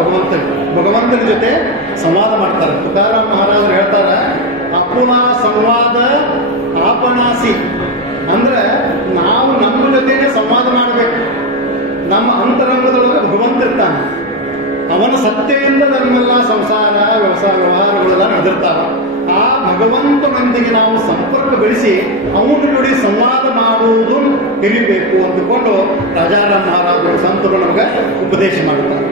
ಭಗವಂತನ ಜೊತೆ ಸಂವಾದ ಮಾಡ್ತಾರೆ. ತುಕಾರಾಮ್ ಮಹಾರಾಜರು ಹೇಳ್ತಾರೆ, ಅಪುನಾ ಸಂವಾದ ಆಪಣಾಸಿ ಅಂದ್ರೆ ನಾವು ನಮ್ಮ ಜೊತೆನೆ ಸಂವಾದ ಮಾಡಬೇಕು. ನಮ್ಮ ಅಂತರಂಗದೊಳಗೆ ಭಗವಂತ ಇರ್ತಾನೆ, ಅವನ ಸತ್ಯದಿಂದ ನಮ್ಮೆಲ್ಲ ಸಂಸಾರ ವ್ಯವಹಾರಗಳೆಲ್ಲ ನಡೆದಿರ್ತಾವ. ಆ ಭಗವಂತನೊಂದಿಗೆ ನಾವು ಸಂಪರ್ಕ ಬೆಳೆಸಿ ಅವನ ಜೊತೆ ಸಂವಾದ ಮಾಡುವುದು ಕಲಿಬೇಕು ಅಂದುಕೊಂಡು ರಾಜಾರಾಮ್ ಮಹಾರಾಜರು ಸಂತರು ನಮಗೆ ಉಪದೇಶ ಮಾಡ್ತಾರೆ.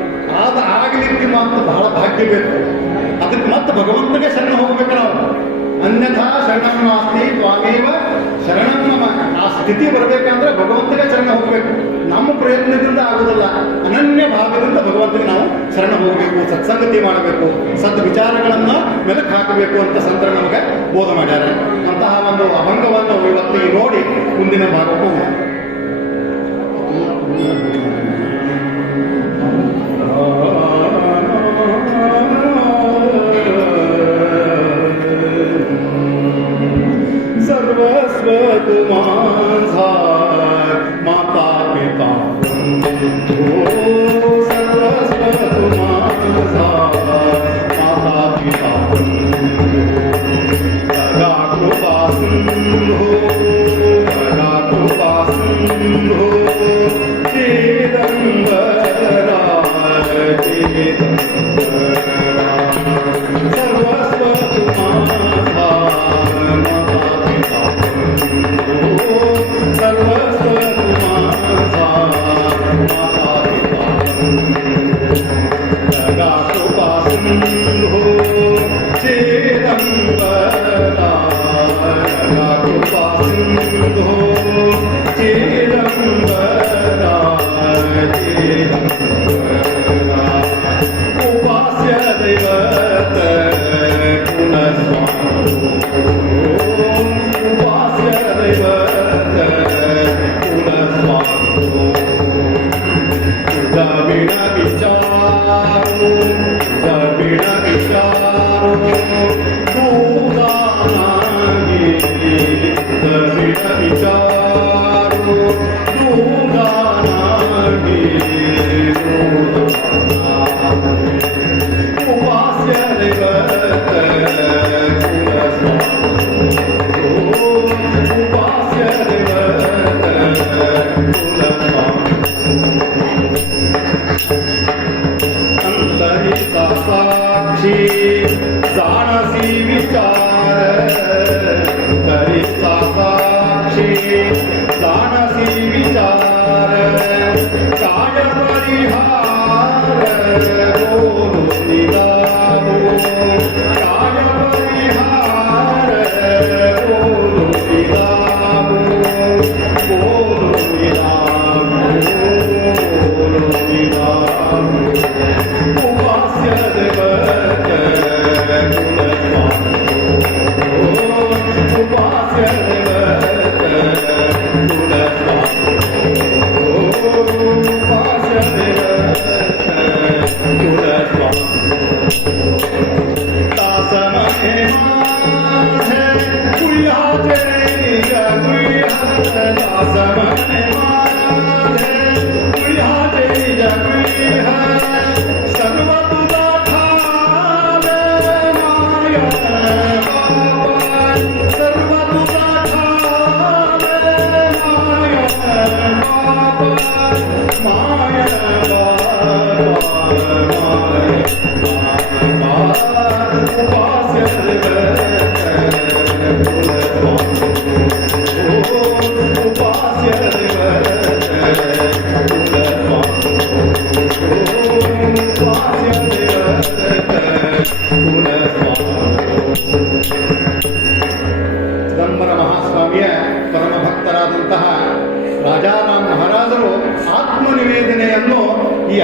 ಆಗಲಿಕ್ಕೆ ಮಾತ್ರ ಬಹಳ ಭಾಗ್ಯ ಬೇಕು. ಅದಕ್ಕೆ ಮತ್ತೆ ಭಗವಂತನಿಗೆ ಶರಣ ಹೋಗ್ಬೇಕು ನಾವು. ಅನ್ಯಥಾ ಶರಣಂ ನಾಸ್ತಿ ತ್ವಾಮೇವ ಶರಣಂ ಮಮ. ಆ ಸ್ಥಿತಿ ಬರಬೇಕಂದ್ರೆ ಭಗವಂತನಿಗೆ ಶರಣ ಹೋಗ್ಬೇಕು. ನಮ್ಮ ಪ್ರಯತ್ನದಿಂದ ಆಗುವುದಿಲ್ಲ, ಅನನ್ಯ ಭಾಗದಿಂದ ಭಗವಂತನಿಗೆ ನಾವು ಶರಣ ಹೋಗಬೇಕು, ಸತ್ಸಂಗತಿ ಮಾಡಬೇಕು, ಸದ್ ವಿಚಾರಗಳನ್ನು ಮೆಲುಕು ಹಾಕಬೇಕು ಅಂತ ಸಂತರ ನಮಗೆ ಬೋಧ ಮಾಡ್ಯಾರ. ಅಂತಹ ಒಂದು ಅಭಂಗವನ್ನು ಇವತ್ತಿಗೆ ನೋಡಿ ಮುಂದಿನ ಭಾಗಕ್ಕೂ ಹೋಗೋಣ. सर्वस्व माझा माता पिता सर्वस्व माझा माता पिता जगा कृपा सिंधू चेदंबरा सर्वस्व माझा उपास्य दैवत उपास्य दैवत जबिण विचारो जबिण विचारो दूदानागी जबिण विचारो दूदानागी उपास्य दैवत उपास्य दैवत अंतरिता साक्षी जाणसी विचार अंतरिता साक्षी जाणसी विचार काय परिहार बोलू निगाहो काय परिहार बोलू निगाहो बोलू निगाहो उपास्य देवत उपास्य देवत उपास्य देवत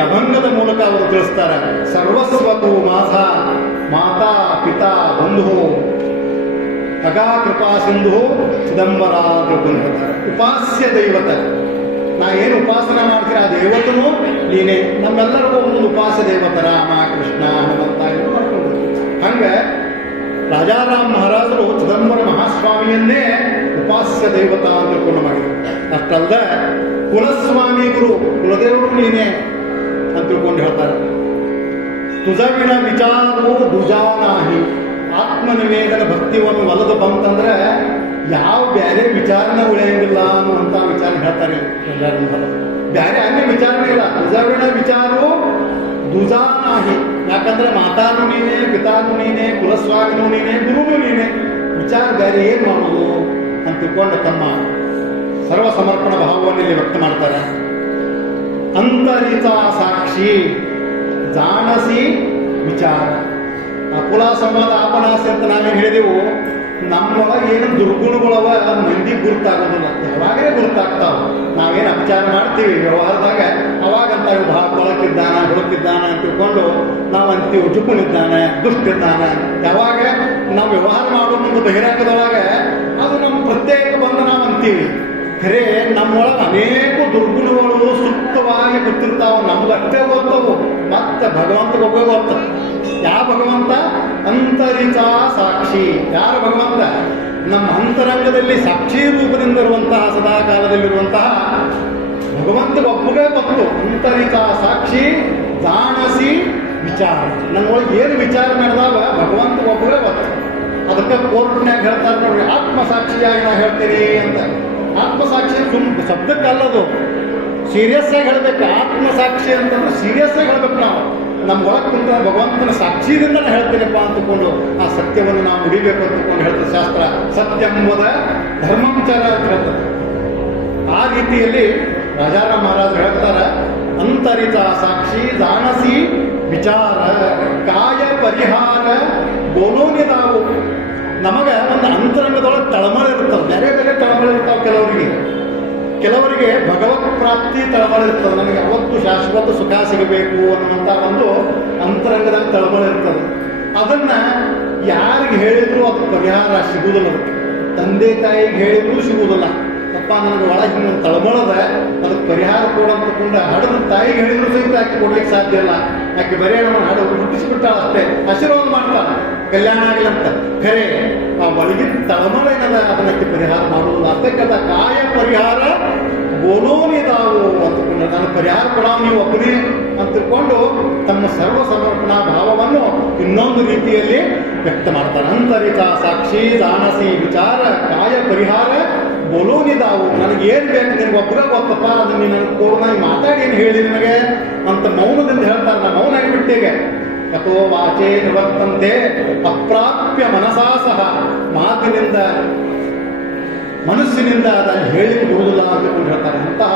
ಅಭಂಗದ ಮೂಲಕ ಅವರು ತಿಳಿಸ್ತಾರೆ. ಸರ್ವಸ್ವತು ಮಾತಾ ಪಿತಾ ಬಂಧು ತಗಾ ಕೃಪಾ ಸಿಂಧು ಚಿದಂಬರ ಹೇಳ್ತಾರೆ. ಉಪಾಸ್ಯ ದೈವತ, ನಾ ಏನು ಉಪಾಸನೆ ಮಾಡ್ತೀರ ಆ ದೈವತನು ನೀನೇ. ನಮ್ಮೆಲ್ಲರಿಗೂ ಒಂದು ಉಪಾಸ್ಯ ದೈವತ ರಾಮ ಕೃಷ್ಣ ಹನುಮಂತ ಮಾಡ್ಕೊಂಡು ಹಂಗೆ ರಾಜಾರಾಮ್ ಮಹಾರಾಜರು ಚಿದಂಬರ ಮಹಾಸ್ವಾಮಿಯನ್ನೇ ಉಪಾಸ್ಯ ದೈವತ ಅಂತ ತಿಳ್ಕೊಂಡು ಮಾಡಿದ್ರು. ಅಷ್ಟಲ್ಲದೆ ಕುಲಸ್ವಾಮಿ ಗುರು ಕುಲದೇವರು ನೀನೇ ಅಂತ ತಿಳ್ಕೊಂಡು ಹೇಳ್ತಾರೆ. ತುಜವಿನ ವಿಚಾರವು ದುಜಾನಾಹಿ, ಆತ್ಮನಿವೇದನ ಭಕ್ತಿಯನ್ನು ಒಲದು ಬಂತಂದ್ರೆ ಯಾವ ಬೇರೆ ವಿಚಾರನ ಉಳಿಯಂಗಿಲ್ಲ ಅನ್ನುವಂಥ ವಿಚಾರ ಹೇಳ್ತಾರೆ ಎಲ್ಲರೂ. ಬೇರೆ ಅನ್ಯ ವಿಚಾರನೇ ಇಲ್ಲ. ತುಜವಿನ ವಿಚಾರವು ದುಜಾನಾಹಿ, ಯಾಕಂದ್ರೆ ಮಾತಾನು ನೀನೇ, ಪಿತಾನು ನೀನೇ, ಕುಲಸ್ವಾಮಿನೂ ನೀನೇ, ಗುರುನು ನೀನೇ, ವಿಚಾರ ಬೇರೆ ಏನು ಮಾಡೋದು ಅಂತ ತಿಳ್ಕೊಂಡು ತಮ್ಮ ಸರ್ವ ಸಮರ್ಪಣ ಭಾವವನ್ನು ಇಲ್ಲಿ ವ್ಯಕ್ತ ಮಾಡ್ತಾರೆ. ಅಂತರಿತ ಸಾಕ್ಷಿ ಜಾಣಸಿ ವಿಚಾರ. ಅಕುಲ ಸಂವಾದ ಆಪನಾಸಿ ಅಂತ ನಾವೇನು ಹೇಳಿದೆವು, ನಮ್ಮೊಳಗೆ ಏನು ದುರ್ಗುಣಗಳವ ಮಂದಿ ಗುರುತಾಗೋದಿಲ್ಲ, ಯಾವಾಗಲೇ ಗುರುತಾಗ್ತಾವ. ನಾವೇನು ಅಪಚಾರ ಮಾಡ್ತೀವಿ ವ್ಯವಹಾರದಾಗ, ಅವಾಗಂತ ಭಾಳ ಕೊಳಕಿದ್ದಾನ ಹುಡುಕಿದ್ದಾನ ಅಂತ ತಿಳ್ಕೊಂಡು ನಾವು ಅಂತೀವಿ ಜುಕುಣಿದ್ದಾನೆ, ದುಷ್ಟಿದ್ದಾನೆ. ಯಾವಾಗ ನಾವು ವ್ಯವಹಾರ ಮಾಡೋ ಮುಂದೆ ಬಹಿರಂಗದೊಳಗೆ ಅದು ನಮ್ಮ ಪ್ರತ್ಯೇಕ ಬಂದು ನಾವು ಅಂತೀವಿ. ಖರೆ ನಮ್ಮೊಳಗೆ ಅನೇಕ ದುರ್ಗುಣಗಳು ಸುಪ್ತವಾಗಿ ಗೊತ್ತಿರ್ತಾವೆ, ನಮ್ಗಷ್ಟೇ ಗೊತ್ತವು, ಮತ್ತೆ ಭಗವಂತಗೊಬ್ಬೇ ಗೊತ್ತ. ಯಾವ ಭಗವಂತ? ಅಂತರಿತ ಸಾಕ್ಷಿ. ಯಾರ ಭಗವಂತ? ನಮ್ಮ ಅಂತರಂಗದಲ್ಲಿ ಸಾಕ್ಷಿ ರೂಪದಿಂದ ಇರುವಂತಹ ಸದಾ ಕಾಲದಲ್ಲಿರುವಂತಹ ಭಗವಂತಗೊಬ್ಬಗೆ ಗೊತ್ತು. ಅಂತರಿತ ಸಾಕ್ಷಿ ಜಾಣಸಿ ವಿಚಾರ. ನಮ್ಮೊಳಗೆ ಏನು ವಿಚಾರ ನಡೆದಾಗ ಭಗವಂತಗೊಬ್ಬಗೆ ಗೊತ್ತು. ಅದಕ್ಕೆ ಕೋರ್ಟ್ನಾಗ ಹೇಳ್ತಾರೆ ನೋಡ್ರಿ, ಆತ್ಮಸಾಕ್ಷಿಯಾಗಿ ನಾ ಹೇಳ್ತೀನಿ ಅಂತ. ಆತ್ಮಸಾಕ್ಷಿ ಶಬ್ದಕ್ಕಲ್ಲದು, ಸೀರಿಯಸ್ ಆಗಿ ಹೇಳ್ಬೇಕು. ಆತ್ಮಸಾಕ್ಷಿ ಅಂತಂದ್ರೆ ಸೀರಿಯಸ್ ಆಗಿ ಹೇಳ್ಬೇಕು. ನಾವು ನಮ್ಮ ಒಳಗೆ ಕುಂತ ಭಗವಂತನ ಸಾಕ್ಷಿಯಿಂದ ಹೇಳ್ತೀನಪ್ಪ ಅಂತಕೊಂಡು ಆ ಸತ್ಯವನ್ನು ನಾವು ನುಡಿಬೇಕು ಅಂತಕೊಂಡು ಹೇಳ್ತಾರೆ ಶಾಸ್ತ್ರ. ಸತ್ಯಂಬದ ಧರ್ಮಂಚಾರ ಅಂತ ಹೇಳ್ತಾರೆ. ಆ ರೀತಿಯಲ್ಲಿ ರಾಜಾರಾಮ್ ಮಹಾರಾಜರು ಹೇಳ್ತಾರೆ, ಅಂತರಿತ ಸಾಕ್ಷಿ ಜಾಣಸಿ ವಿಚಾರ ಕಾಯ ಪರಿಹಾರ ಗೋಲೋನಿದಾವು. ನಮಗೆ ಒಂದು ಅಂತರಂಗದೊಳಗೆ ತಳಮಳ ಇರ್ತದೆ, ಬೇರೆ ಬೇರೆ ತಳಮಳ ಇರ್ತಾವೆ. ಕೆಲವರಿಗೆ ಭಗವತ್ ಪ್ರಾಪ್ತಿ ತಳಮಳ ಇರ್ತದೆ, ನನಗೆ ಯಾವತ್ತು ಶಾಶ್ವತ ಸುಖ ಸಿಗಬೇಕು ಅನ್ನುವಂಥ ಒಂದು ಅಂತರಂಗದಲ್ಲಿ ತಳಮಳ ಇರ್ತದೆ. ಅದನ್ನ ಯಾರಿಗೆ ಹೇಳಿದ್ರು ಅದು ಪರಿಹಾರ ಸಿಗುವುದಿಲ್ಲ. ತಂದೆ ತಾಯಿಗೆ ಹೇಳಿದ್ರು ಸಿಗುವುದಿಲ್ಲ. ಅಪ್ಪ ನನಗೆ ಒಳಗೆ ಒಂದು ತಳಮಳದ, ಅದಕ್ಕೆ ಪರಿಹಾರ ಕೊಡು ಅಂತಕೊಂಡು ಹಡದ ತಾಯಿಗೆ ಹೇಳಿದ್ರು ಸಹಿತ ಆಕೆ ಕೊಡ್ಲಿಕ್ಕೆ ಸಾಧ್ಯ ಇಲ್ಲ. ಯಾಕೆ ಬರೀ ನಮ್ಮ ಹಾಡು ಹುಟ್ಟಿಸಿಬಿಟ್ಟಾಳ ಅಷ್ಟೇ, ಆಶೀರ್ವಾದ ಮಾಡ್ತಾಳ ಕಲ್ಯಾಣ ಆಗಲಿ ಅಂತ. ಖರೆ ಆ ಒಳಗಿನ ತಳಮಳ ಏನದ ಅದನ್ನಕ್ಕೆ ಪರಿಹಾರ ಮಾಡುವುದಿಲ್ಲ. ಅದಕ್ಕದ ಕಾಯ ಪರಿಹಾರ ಗೋಲೋನಿದಾವು ಅಂತಕೊಂಡು ನನ್ನ ಪರಿಹಾರ ಕೊಡಾವ ನೀವು ಒಬ್ಬನೇ ಅಂತ ತಿಳ್ಕೊಂಡು ತಮ್ಮ ಸರ್ವ ಸಮರ್ಪಣಾ ಭಾವವನ್ನು ಇನ್ನೊಂದು ರೀತಿಯಲ್ಲಿ ವ್ಯಕ್ತ ಮಾಡ್ತಾರೆ. ಅಂತರಿತ ಸಾಕ್ಷಿ ಜಾಣಸಿ ವಿಚಾರ ಕಾಯ ಪರಿಹಾರ ಬೋಲೋನಿದಾವು. ನನಗೆ ಏನು ಬೇಕು ನಿನಗೆ ಒಬ್ಬರ ಗೊತ್ತಪ್ಪ, ಅದನ್ನ ನೀನು ನನಗೆ ಕೋರ್ನಾಗಿ ಮಾತಾಡಿ ಏನು ಹೇಳಿ ನನಗೆ ಅಂತ ಮೌನದಿಂದ ಹೇಳ್ತಾರೆ. ನಾ ಮೌನ ಆಗಿಬಿಟ್ಟೇಗೆ. ಯಥೋ ವಾಚೆ ನಿವರ್ತಂತೆ ಅಪ್ರಾಪ್ಯ ಮನಸಾ ಸಹ, ಮಾತಿನಿಂದ ಮನಸ್ಸಿನಿಂದ ಅದನ್ನು ಹೇಳಿ ಬರುವುದಿಲ್ಲ ಅಂತಕೊಂಡು ಹೇಳ್ತಾರೆ. ಅಂತಹ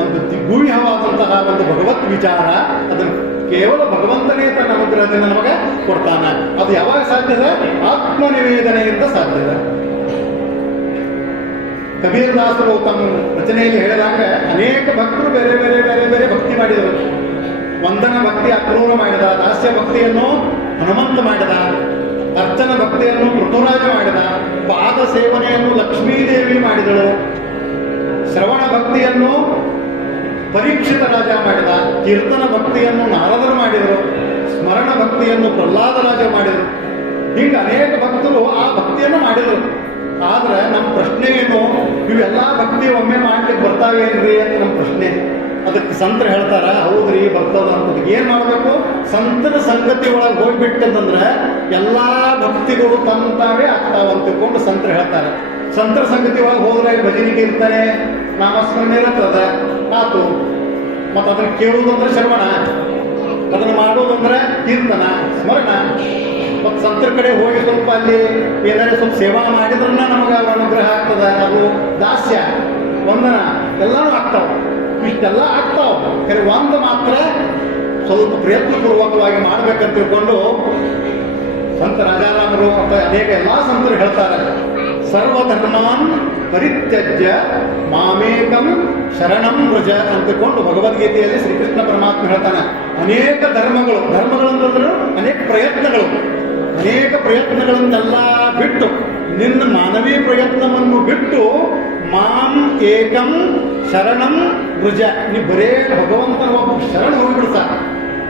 ಒಂದು ದಿಗ್ಗೂಹ್ಯವಾದಂತಹ ಒಂದು ಭಗವತ್ ವಿಚಾರ, ಅದನ್ನು ಕೇವಲ ಭಗವಂತನೇ ತನ್ನ ಅನುಗ್ರಹದಿಂದ ನಮಗೆ ಕೊಡ್ತಾನೆ. ಅದು ಯಾವಾಗ ಸಾಧ್ಯದ? ಆತ್ಮನಿವೇದನೆಯಿಂದ ಸಾಧ್ಯದ. ಕಬೀರದಾಸರು ತಮ್ಮ ರಚನೆಯಲ್ಲಿ ಹೇಳಿದಾಗ ಅನೇಕ ಭಕ್ತರು ಬೇರೆ ಬೇರೆ ಬೇರೆ ಬೇರೆ ಭಕ್ತಿ ಮಾಡಿದರು. ವಂದನ ಭಕ್ತಿ ಅಕ್ರೂರ ಮಾಡಿದ, ದಾಸ್ಯ ಭಕ್ತಿಯನ್ನು ಹನುಮಂತ ಮಾಡಿದ, ಅರ್ಚನ ಭಕ್ತಿಯನ್ನು ಪೃಥುರಾಜ ಮಾಡಿದ, ಪಾದ ಸೇವನೆಯನ್ನು ಲಕ್ಷ್ಮೀದೇವಿ ಮಾಡಿದಳು, ಶ್ರವಣ ಭಕ್ತಿಯನ್ನು ಪರೀಕ್ಷಿತ ರಾಜ ಮಾಡಿದ, ಕೀರ್ತನ ಭಕ್ತಿಯನ್ನು ನಾರದರು ಮಾಡಿದರು, ಸ್ಮರಣ ಭಕ್ತಿಯನ್ನು ಪ್ರಹ್ಲಾದ ರಾಜ ಮಾಡಿದರು. ಹೀಗೆ ಅನೇಕ ಭಕ್ತರು ಆ ಭಕ್ತಿಯನ್ನು ಮಾಡಿದರು. ಆದ್ರೆ ನಮ್ಮ ಪ್ರಶ್ನೆ ಏನು, ಇವೆಲ್ಲ ಭಕ್ತಿ ಒಮ್ಮೆ ಮಾಡ್ಲಿಕ್ಕೆ ಬರ್ತಾವೇನ್ರಿ ಅಂತ ನಮ್ಮ ಪ್ರಶ್ನೆ. ಅದಕ್ಕೆ ಸಂತರು ಹೇಳ್ತಾರ, ಹೌದ್ರಿ ಬರ್ತದ ಅಂತ. ಏನ್ ಮಾಡ್ಬೇಕು? ಸಂತರ ಸಂಗತಿ ಒಳಗೆ ಹೋಗ್ಬಿಟ್ಟಂದ್ರೆ ಎಲ್ಲಾ ಭಕ್ತಿಗಳು ತಂತಾವೇ ಆಗ್ತಾವ ಅಂತ ತಿಳ್ಕೊಂಡು ಸಂತರು ಹೇಳ್ತಾರೆ. ಸಂತರ ಸಂಗತಿ ಒಳಗೆ ಹೋದ್ರೆ ಭಜನಿಗೆ ಇರ್ತಾರೆ, ನಾಮಸ್ಮರಣೆ ಇರ್ತದ ಆತು. ಮತ್ತು ಅದನ್ನ ಕೇಳುವುದಂದ್ರೆ ಶ್ರವಣ, ಅದನ್ನ ಮಾಡೋದಂದ್ರೆ ಕೀರ್ತನ ಸ್ಮರಣ. ಮತ್ತು ಸಂತರ ಕಡೆ ಹೋಗಿ ಸ್ವಲ್ಪ ಅಲ್ಲಿ ಏನಾದ್ರು ಸ್ವಲ್ಪ ಸೇವಾ ಮಾಡಿದ್ರೆ ನಮಗೆ ಅವರ ಅನುಗ್ರಹ ಆಗ್ತದೆ. ಅದು ದಾಸ್ಯ ವಂದನ ಎಲ್ಲನೂ ಆಗ್ತಾವ. ಇಷ್ಟೆಲ್ಲ ಆಗ್ತಾವ. ಖರೆ ಒಂದು ಮಾತ್ರ ಸ್ವಲ್ಪ ಪ್ರಯತ್ನಪೂರ್ವಕವಾಗಿ ಮಾಡ್ಬೇಕಂತ ತಿಳ್ಕೊಂಡು ಸಂತ ರಾಜಾರಾಮರು ಅಥವಾ ಅನೇಕ ಎಲ್ಲ ಸಂತರು ಹೇಳ್ತಾರೆ, ಸರ್ವಧರ್ಮಾನ್ ಪರಿತ್ಯಜ್ಯ ಮಾಮೇಕಂ ಶರಣಂ ವ್ರಜ ಅಂತಕೊಂಡು ಭಗವದ್ಗೀತೆಯಲ್ಲಿ ಶ್ರೀಕೃಷ್ಣ ಪರಮಾತ್ಮ ಹೇಳ್ತಾನೆ. ಅನೇಕ ಧರ್ಮಗಳಂತಂದ್ರೆ ಅನೇಕ ಪ್ರಯತ್ನಗಳನ್ನೆಲ್ಲ ಬಿಟ್ಟು, ನಿನ್ನ ಮಾನವೀಯ ಪ್ರಯತ್ನವನ್ನು ಬಿಟ್ಟು ಮಾಂ ಏಕಂ ಶರಣಂ ವೃಜ, ನೀ ಬರೇ ಭಗವಂತನ ಒಬ್ಬ ಶರಣ ಹೋಗಿಬಿಡು ಸಾಕು.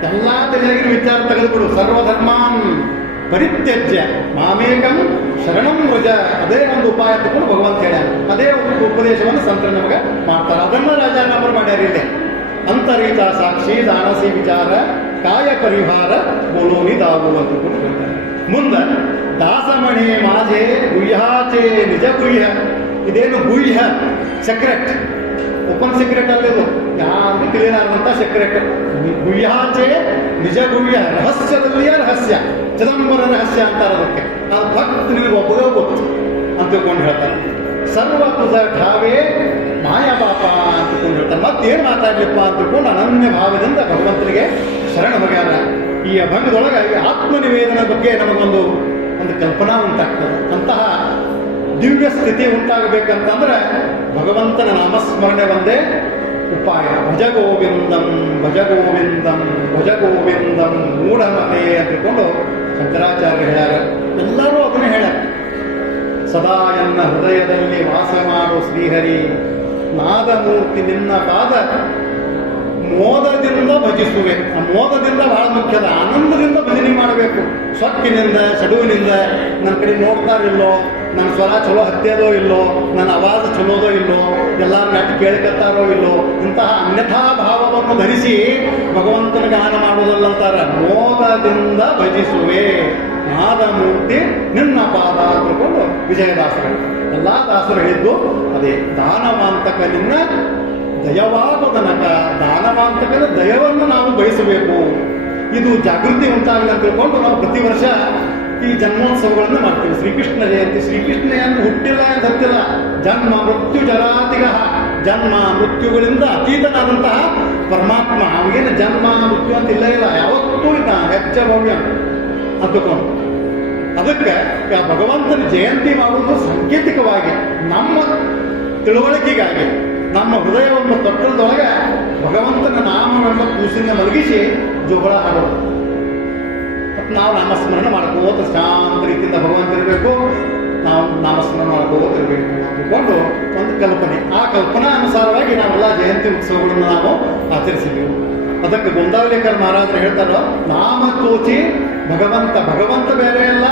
ಎಲ್ಲ ತಲೆಯಾಗಿನ ವಿಚಾರ ತೆಗೆದುಬಿಡು. ಸರ್ವಧರ್ಮಾನ್ ಪರಿತ್ಯಜ್ಯ ಮಾಮೇಕಂ ಶರಣಂ ವೃಜ, ಅದೇ ಒಂದು ಉಪಾಯ ತಗೊಂಡು ಭಗವಂತ ಹೇಳ್ಯಾರ. ಅದೇ ಒಂದು ಉಪದೇಶವನ್ನು ಸಂತರು ನಮಗೆ ಮಾಡ್ತಾರೆ. ಅದನ್ನು ರಾಜಾರಾಮರು ಮಾಡ್ಯಾರ. ಇಲ್ಲಿ ಅಂತರೀತ ಸಾಕ್ಷಿ ದಾನಸಿ ವಿಚಾರ ಕಾಯ ಪರಿಹಾರ ಬೋಲೋನಿ ದಾವು ಅಂತ ಹೇಳ್ತಾರೆ. ಮುಂದೆ ದಾಸಮಣಿ ಮಾಜೆ ಗುಹ್ಯಾಚೆ ನಿಜ ಗುಹ್ಯ. ಇದೇನು ಗುಹ್ಯ ಸೆಕ್ರೆಟ್, ಓಪನ್ ಸೀಕ್ರೆಟ್ ಅಲ್ಲಿದು, ಯಾರು ತಿಳಿಯಾರಂತ ಸೆಕ್ರೆಟ್. ಗುಹ್ಯಾಚೆ ನಿಜ ಗುಹ್ಯ, ರಹಸ್ಯದಲ್ಲಿಯೇ ರಹಸ್ಯ, ಚಿದಂಬರ ರಹಸ್ಯ ಅಂತಾರೆ ಅದಕ್ಕೆ. ಅದು ಭಕ್ತ ನಿನಗೆ ಒಬ್ಬದೇ ಗೊತ್ತು ಅಂತ ತಿಳ್ಕೊಂಡು ಹೇಳ್ತಾರೆ. ಸರ್ವ ತುಜ ಠಾವೇ ಮಾಯಾಪಾಪ ಅಂತ ತಿಳ್ಕೊಂಡು ಹೇಳ್ತಾರೆ. ಮತ್ತೇನು ಮಾತಾಡ್ಲಿಪ್ಪ ಅಂತ ತಿಳ್ಕೊಂಡು ಅನನ್ಯ ಭಾವದಿಂದ ಭಗವಂತನಿಗೆ ಶರಣ ಹೋಗ್ಯಾರ. ಈ ಅಭಂಗದೊಳಗೆ ಆತ್ಮನಿವೇದನ ಬಗ್ಗೆ ನಮಗೊಂದು ಕಲ್ಪನಾ ಉಂಟಾಗ್ತದೆ. ಅಂತಹ ದಿವ್ಯ ಸ್ಥಿತಿ ಉಂಟಾಗಬೇಕಂತಂದ್ರೆ ಭಗವಂತನ ನಾಮಸ್ಮರಣೆ ಒಂದೇ ಉಪಾಯ. ಭಜಗೋವಿಂದಂ ಭಜಗೋವಿಂದಂ ಭಜಗೋವಿಂದಂ ಮೂಢಮತೆ ಅಂತ ತಿಳ್ಕೊಂಡು ಶಂಕರಾಚಾರ್ಯ ಹೇಳ್ಯಾರ. ಎಲ್ಲರೂ ಅದನ್ನೇ ಹೇಳ್ಯಾರ. ಸದಾ ಎನ್ನ ಹೃದಯದಲ್ಲಿ ವಾಸ ಮಾಡು ಶ್ರೀಹರಿ, ನಾದಮೂರ್ತಿ ನಿನ್ನ ಪಾದ ಮೋದದಿಂದ ಭಜಿಸುವೆ. ಆ ಮೋದದಿಂದ ಬಹಳ ಮುಖ್ಯದ, ಆನಂದದಿಂದ ಭಜನೆ ಮಾಡಬೇಕು. ಸೊಕ್ಕಿನಿಂದ ಸಡುವಿನಿಂದ ನನ್ನ ಕಡೆ ನೋಡ್ತಾರಿಲ್ಲೋ, ನನ್ನ ಸ್ವರ ಚಲೋ ಹತ್ತೇದೋ ಇಲ್ಲೋ, ನನ್ನ ಆವಾಜ ಚಲೋದೋ ಇಲ್ಲೋ, ಎಲ್ಲರೂ ನೆಟ್ಟು ಕೇಳಿಕತ್ತಾರೋ ಇಲ್ಲೋ, ಇಂತಹ ಅನ್ಯಥಾ ಭಾವವನ್ನು ಧರಿಸಿ ಭಗವಂತನ ಗಾನ ಮಾಡುವುದಲ್ಲಂತಾರ. ಮೋದದಿಂದ ಭಜಿಸುವೆ ನಾದಮೂರ್ತಿ ನಿನ್ನ ಪಾದ ತಿಳ್ಕೊಂಡು ವಿಜಯದಾಸರು ಎಲ್ಲ ದಾಸರು ಹೇಳಿದ್ದು ಅದೇ. ದಾನವಾಂತಕ ನಿನ್ನ ದಯವಾಗುವುದನಕ, ದಾನವಾಂತಕನ ದಯವನ್ನು ನಾವು ಬಯಸಬೇಕು. ಇದು ಜಾಗೃತಿ ಉಂಟಾಗಲಿ ಅಂತ ತಿಳ್ಕೊಂಡು ನಾವು ಪ್ರತಿ ವರ್ಷ ಈ ಜನ್ಮೋತ್ಸವಗಳನ್ನು ಮಾಡ್ತೀವಿ. ಶ್ರೀಕೃಷ್ಣ ಜಯಂತಿ, ಶ್ರೀಕೃಷ್ಣ ಏನು ಹುಟ್ಟಿಲ್ಲ ಅಂತ ಹತ್ತಿಲ್ಲ. ಜನ್ಮ ಮೃತ್ಯು ಜರಾತಿಗ, ಜನ್ಮ ಮೃತ್ಯುಗಳಿಂದ ಅತೀತನಾದಂತಹ ಪರಮಾತ್ಮ. ಅವಗೇನು ಜನ್ಮ ಮೃತ್ಯು ಅಂತ ಇಲ್ಲ, ಯಾವತ್ತೂ ಇದ್ದ ಹೆಚ್ಚ ಭವ್ಯ ಅಂದುಕೊಂಡು. ಅದಕ್ಕೆ ಭಗವಂತನ ಜಯಂತಿ ಮಾಡುವುದು ಸಾಂಕೇತಿಕವಾಗಿ ನಮ್ಮ ತಿಳುವಳಿಕೆಗಾಗಿ, ನಮ್ಮ ಹೃದಯವನ್ನು ತೊಟ್ಟದೊಳಗೆ ಭಗವಂತನ ನಾಮವನ್ನು ಕೂಸಿನ ಮಲಗಿಸಿ ಜೋಗಳ ಹಾಡೋದು. ಮತ್ತು ನಾವು ನಾಮಸ್ಮರಣೆ ಮಾಡ್ಕೋತ ಶಾಂತ ರೀತಿಯಿಂದ ಭಗವಂತನಿರಬೇಕು, ನಾವು ನಾಮಸ್ಮರಣೆ ಮಾಡ್ಕೋತಿರ್ಬೇಕು ಅಂದುಕೊಂಡು ಒಂದು ಕಲ್ಪನೆ. ಆ ಕಲ್ಪನಾ ಅನುಸಾರವಾಗಿ ನಾವೆಲ್ಲ ಜಯಂತಿ ಉತ್ಸವಗಳನ್ನು ನಾವು ಆಚರಿಸಿದೆವು. ಅದಕ್ಕೆ ಗೋಂದಾವಲೇಕರ್ ಮಹಾರಾಜರು ಹೇಳ್ತಾರೋ, ನಾಮ ತೋಚಿ ಭಗವಂತ ಬೇರೆ ಅಲ್ಲ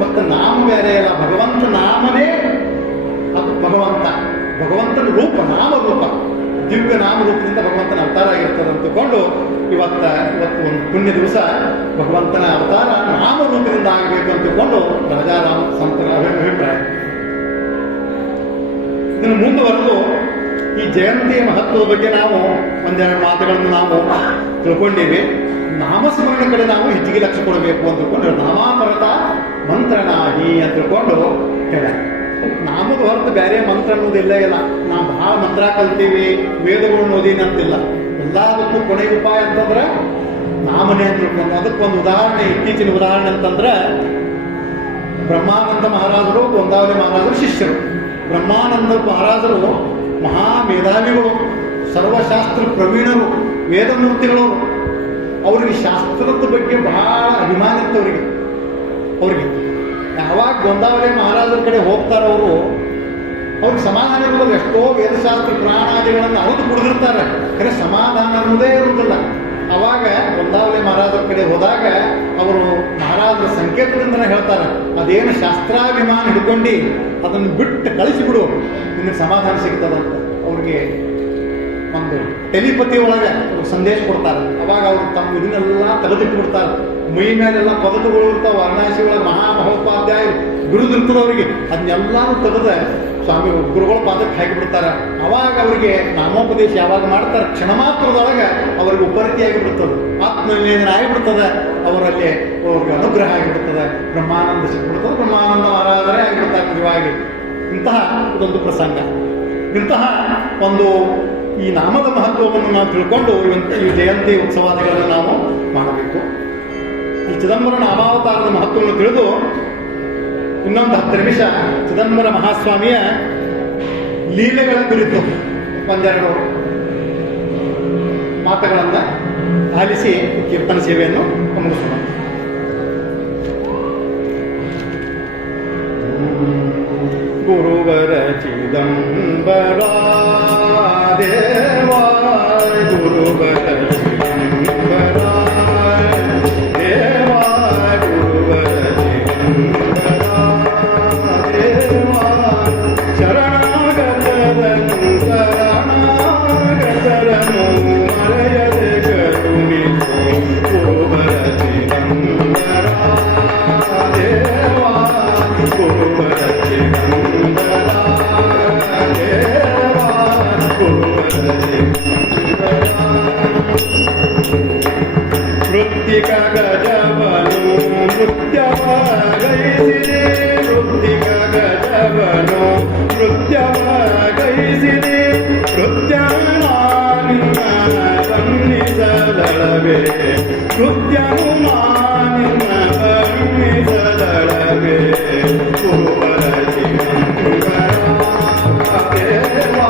ಮತ್ತು ನಾಮ ಬೇರೆ ಅಲ್ಲ. ಭಗವಂತ ನಾಮನೇ ಅದು ಭಗವಂತನ ರೂಪ, ನಾಮರೂಪ, ದಿವ್ಯ ನಾಮರೂಪದಿಂದ ಭಗವಂತನ ಅವತಾರ ಆಗಿರ್ತದೆ ಅಂತಕೊಂಡು ಇವತ್ತು ಒಂದು ಪುಣ್ಯ ದಿವಸ ಭಗವಂತನ ಅವತಾರ ನಾಮರೂಪದಿಂದ ಆಗಬೇಕು ಅಂತಕೊಂಡು ರಾಜಾರಾಮ ಸಂತರ ಅಭಿಪ್ರಾಯ. ಇದನ್ನು ಮುಂದುವರೆದು ಈ ಜಯಂತಿಯ ಮಹತ್ವದ ಬಗ್ಗೆ ನಾವು ಒಂದೆರಡು ಮಾತುಗಳನ್ನು ನಾವು ತಿಳ್ಕೊಂಡಿವಿ. ನಾಮಸ್ಮರಣೆ ಕಡೆ ನಾವು ಹೆಚ್ಚಿಗೆ ಲಕ್ಷ್ಯ ಕೊಡಬೇಕು ಅಂತ ತಿಳ್ಕೊಂಡು ನಾಮಾಪರತ ಮಂತ್ರನಾಹಿ ಅಂತ ತಿಳ್ಕೊಂಡು ಹೇಳ. ನಾಮದ ಹೊರತು ಬೇರೆ ಮಂತ್ರ ಅನ್ನೋದಿಲ್ಲ ಇಲ್ಲ. ನಾವು ಬಹಳ ಮಂತ್ರ ಕಲ್ತೀವಿ, ವೇದಗಳನ್ನು ಓದಿನ ಅಂತಿಲ್ಲ. ಎಲ್ಲದಕ್ಕೂ ಕೊನೆಯ ಉಪಾಯ ಅಂತಂದ್ರೆ ನಾಮನೇ ಅಂತ ತಿಳ್ಕೊಂಡು. ಅದಕ್ಕೊಂದು ಉದಾಹರಣೆ, ಇತ್ತೀಚಿನ ಉದಾಹರಣೆ ಅಂತಂದ್ರೆ ಬ್ರಹ್ಮಾನಂದ ಮಹಾರಾಜರು ಗೋಂದಾವಲಿ ಮಹಾರಾಜರು ಶಿಷ್ಯರು. ಬ್ರಹ್ಮಾನಂದ ಮಹಾರಾಜರು ಮಹಾ ಮೇಧಾವಿಗಳು, ಸರ್ವಶಾಸ್ತ್ರ ಪ್ರವೀಣರು, ವೇದಮೂರ್ತಿಗಳು. ಅವರಿಗೆ ಶಾಸ್ತ್ರದ ಬಗ್ಗೆ ಬಹಳ ಅಭಿಮಾನ ಇತ್ತು ಅವ್ರಿಗೆ. ಯಾವಾಗ ಗೋಂದಾವಲಿ ಮಹಾರಾಜರ ಕಡೆ ಹೋಗ್ತಾರೋ ಅವ್ರಿಗೆ ಸಮಾಧಾನ ಇರೋದು. ಎಷ್ಟೋ ವೇದಶಾಸ್ತ್ರ ಪುರಾಣಾದಿಗಳನ್ನು ಅರಿದು ಕುಡಿದಿರ್ತಾರೆ, ಖರೆ ಸಮಾಧಾನ ಅನ್ನೋದೇ ಇರುವುದಿಲ್ಲ. ಅವಾಗ ಗೋಂದಾವಲಿ ಮಹಾರಾಜರ ಕಡೆ ಹೋದಾಗ ಅವರು ಮಹಾರಾಜರ ಸಂಕೇತದಿಂದನೇ ಹೇಳ್ತಾರೆ, ಅದೇನು ಶಾಸ್ತ್ರಾಭಿಮಾನ ಹಿಡ್ಕೊಂಡು ಅದನ್ನು ಬಿಟ್ಟು ಕಳಿಸಿಬಿಡು, ನಿಮಗೆ ಸಮಾಧಾನ ಸಿಗ್ತದಂತ. ಅವ್ರಿಗೆ ಒಂದು ಟೆಲಿಪತಿ ಒಳಗೆ ಸಂದೇಶ ಕೊಡ್ತಾರೆ. ಅವಾಗ ಅವರು ತಮ್ಮ ಇದನ್ನೆಲ್ಲ ತೆಗೆದಿಟ್ಟು ಬಿಡ್ತಾರೆ. ಮೈ ಮೇಲೆಲ್ಲ ಪದಕಗಳು ಇರ್ತಾವೆ, ವಾರಣಾಸಿ ಒಳಗೆ ಮಹಾಮಹೋಪಾಧ್ಯಾಯ ಬಿರುದಿರ್ತದೆ ಅವರಿಗೆ. ಅದನ್ನೆಲ್ಲಾನು ತೆಗೆದ ಸ್ವಾಮಿ ಗುರುಗಳ ಪಾದಕ್ಕೆ ಹಾಕಿಬಿಡ್ತಾರೆ. ಅವಾಗ ಅವರಿಗೆ ನಾಮೋಪದೇಶ ಯಾವಾಗ ಮಾಡ್ತಾರೆ, ಕ್ಷಣ ಮಾತ್ರದೊಳಗೆ ಅವ್ರಿಗೆ ಉಪರಿತಿಯಾಗಿ ಬಿಡ್ತದೆ, ಆತ್ಮನಿವೇದನೆ ಆಗಿಬಿಡ್ತದೆ. ಅವರಲ್ಲಿ ಅವ್ರಿಗೆ ಅನುಗ್ರಹ ಆಗಿಬಿಡ್ತದೆ, ಬ್ರಹ್ಮಾನಂದ ಸಿಕ್ಬಿಡ್ತದೆ, ಬ್ರಹ್ಮಾನಂದ ಆರಾಧನೆ ಆಗಿಬಿಡ್ತಾರೆ ನಿಜವಾಗಿ. ಇಂತಹ ಇದೊಂದು ಪ್ರಸಂಗ. ಇಂತಹ ಒಂದು ಈ ನಾಮದ ಮಹತ್ವವನ್ನು ನಾವು ತಿಳ್ಕೊಂಡು ಈ ಜಯಂತಿ ಉತ್ಸವಾದಿಗಳನ್ನು ನಾವು ಮಾಡಬೇಕು. ಈ ಚಿದಂಬರ ನಾಮಾವತಾರದ ಮಹತ್ವವನ್ನು ತಿಳಿದು ಇನ್ನೊಂದು 10 ನಿಮಿಷ ಚಿದಂಬರ ಮಹಾಸ್ವಾಮಿಯ ಲೀಲೆಗಳ ಕುರಿತು ಒಂದೆರಡು ಮಾತುಗಳನ್ನು ಆಲಿಸಿ ಕೀರ್ತನ ಸೇವೆಯನ್ನು ಮುಗಿಸೋಣ. ಗುರುವರ ಚಿದಂಬರ ದೇವಾ, ಗುರುವರ ಚಿದಂಬರ ದೇವಾ, ಗುರುವರ ಚಿದಂಬರ ದೇವಾ, ಶರಣಾಗತರನು ಶರಣಾಗತರನು ಮರೆಯದೆ ಕರುಣಿಸು ಗುರುವರ ಚಿದಂಬರ ದೇವಾ, ಗುರುವರ ಚಿದಂಬರ ದೇವಾ, ಗುರುವರ ಚಿದಂಬರ. ಮೃತ್ತಿಕ ಗಜವನು ನೃತ್ಯವಗೈಸಿದೆ, ಮೃತ್ತಿಕ ಗಜವನು ನೃತ್ಯವಗೈಸಿದೆ, ನೃತ್ಯನ ನಿನ್ನ ಬಣ್ಣಿಸದಳವೆ, ನೃತ್ಯನು ನಿನ್ನ ಬಣ್ಣಿಸದಳವೆ, ಗುರುವರ ಚಿದಂಬರ ದೇವಾ,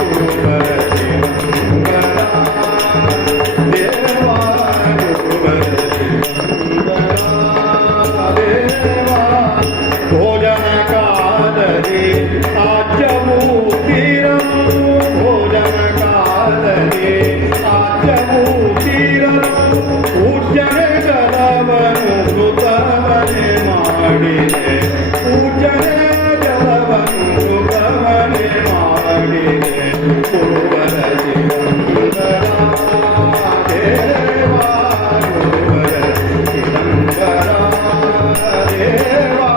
ಗುರುವರ ಚಿದಂಬರ ದೇವಾ, ಗುರುವರ ಚಿದಂಬರ ದೇವಾ. ಭೋಜನ ಕಾಲದಿ ಆಜ್ಯವು ತೀರನು, ಭೋಜನ ಕಾಲದಿ ಆಜ್ಯವು ತೀರನು, ಪೂಜ್ಯನೆ ಜಲವನು ಮೃತವನೆ ಮಾಡಿದೆ, ಪೂಜ್ಯನೆ ಜಲವನು ಮೃತವನೆ ಮಾಡಿದೆ, ಗುರುವರ ಚಿದಂಬರ ದೇವಾ, ಗುರುವರ ಚಿದಂಬರ ದೇವಾ,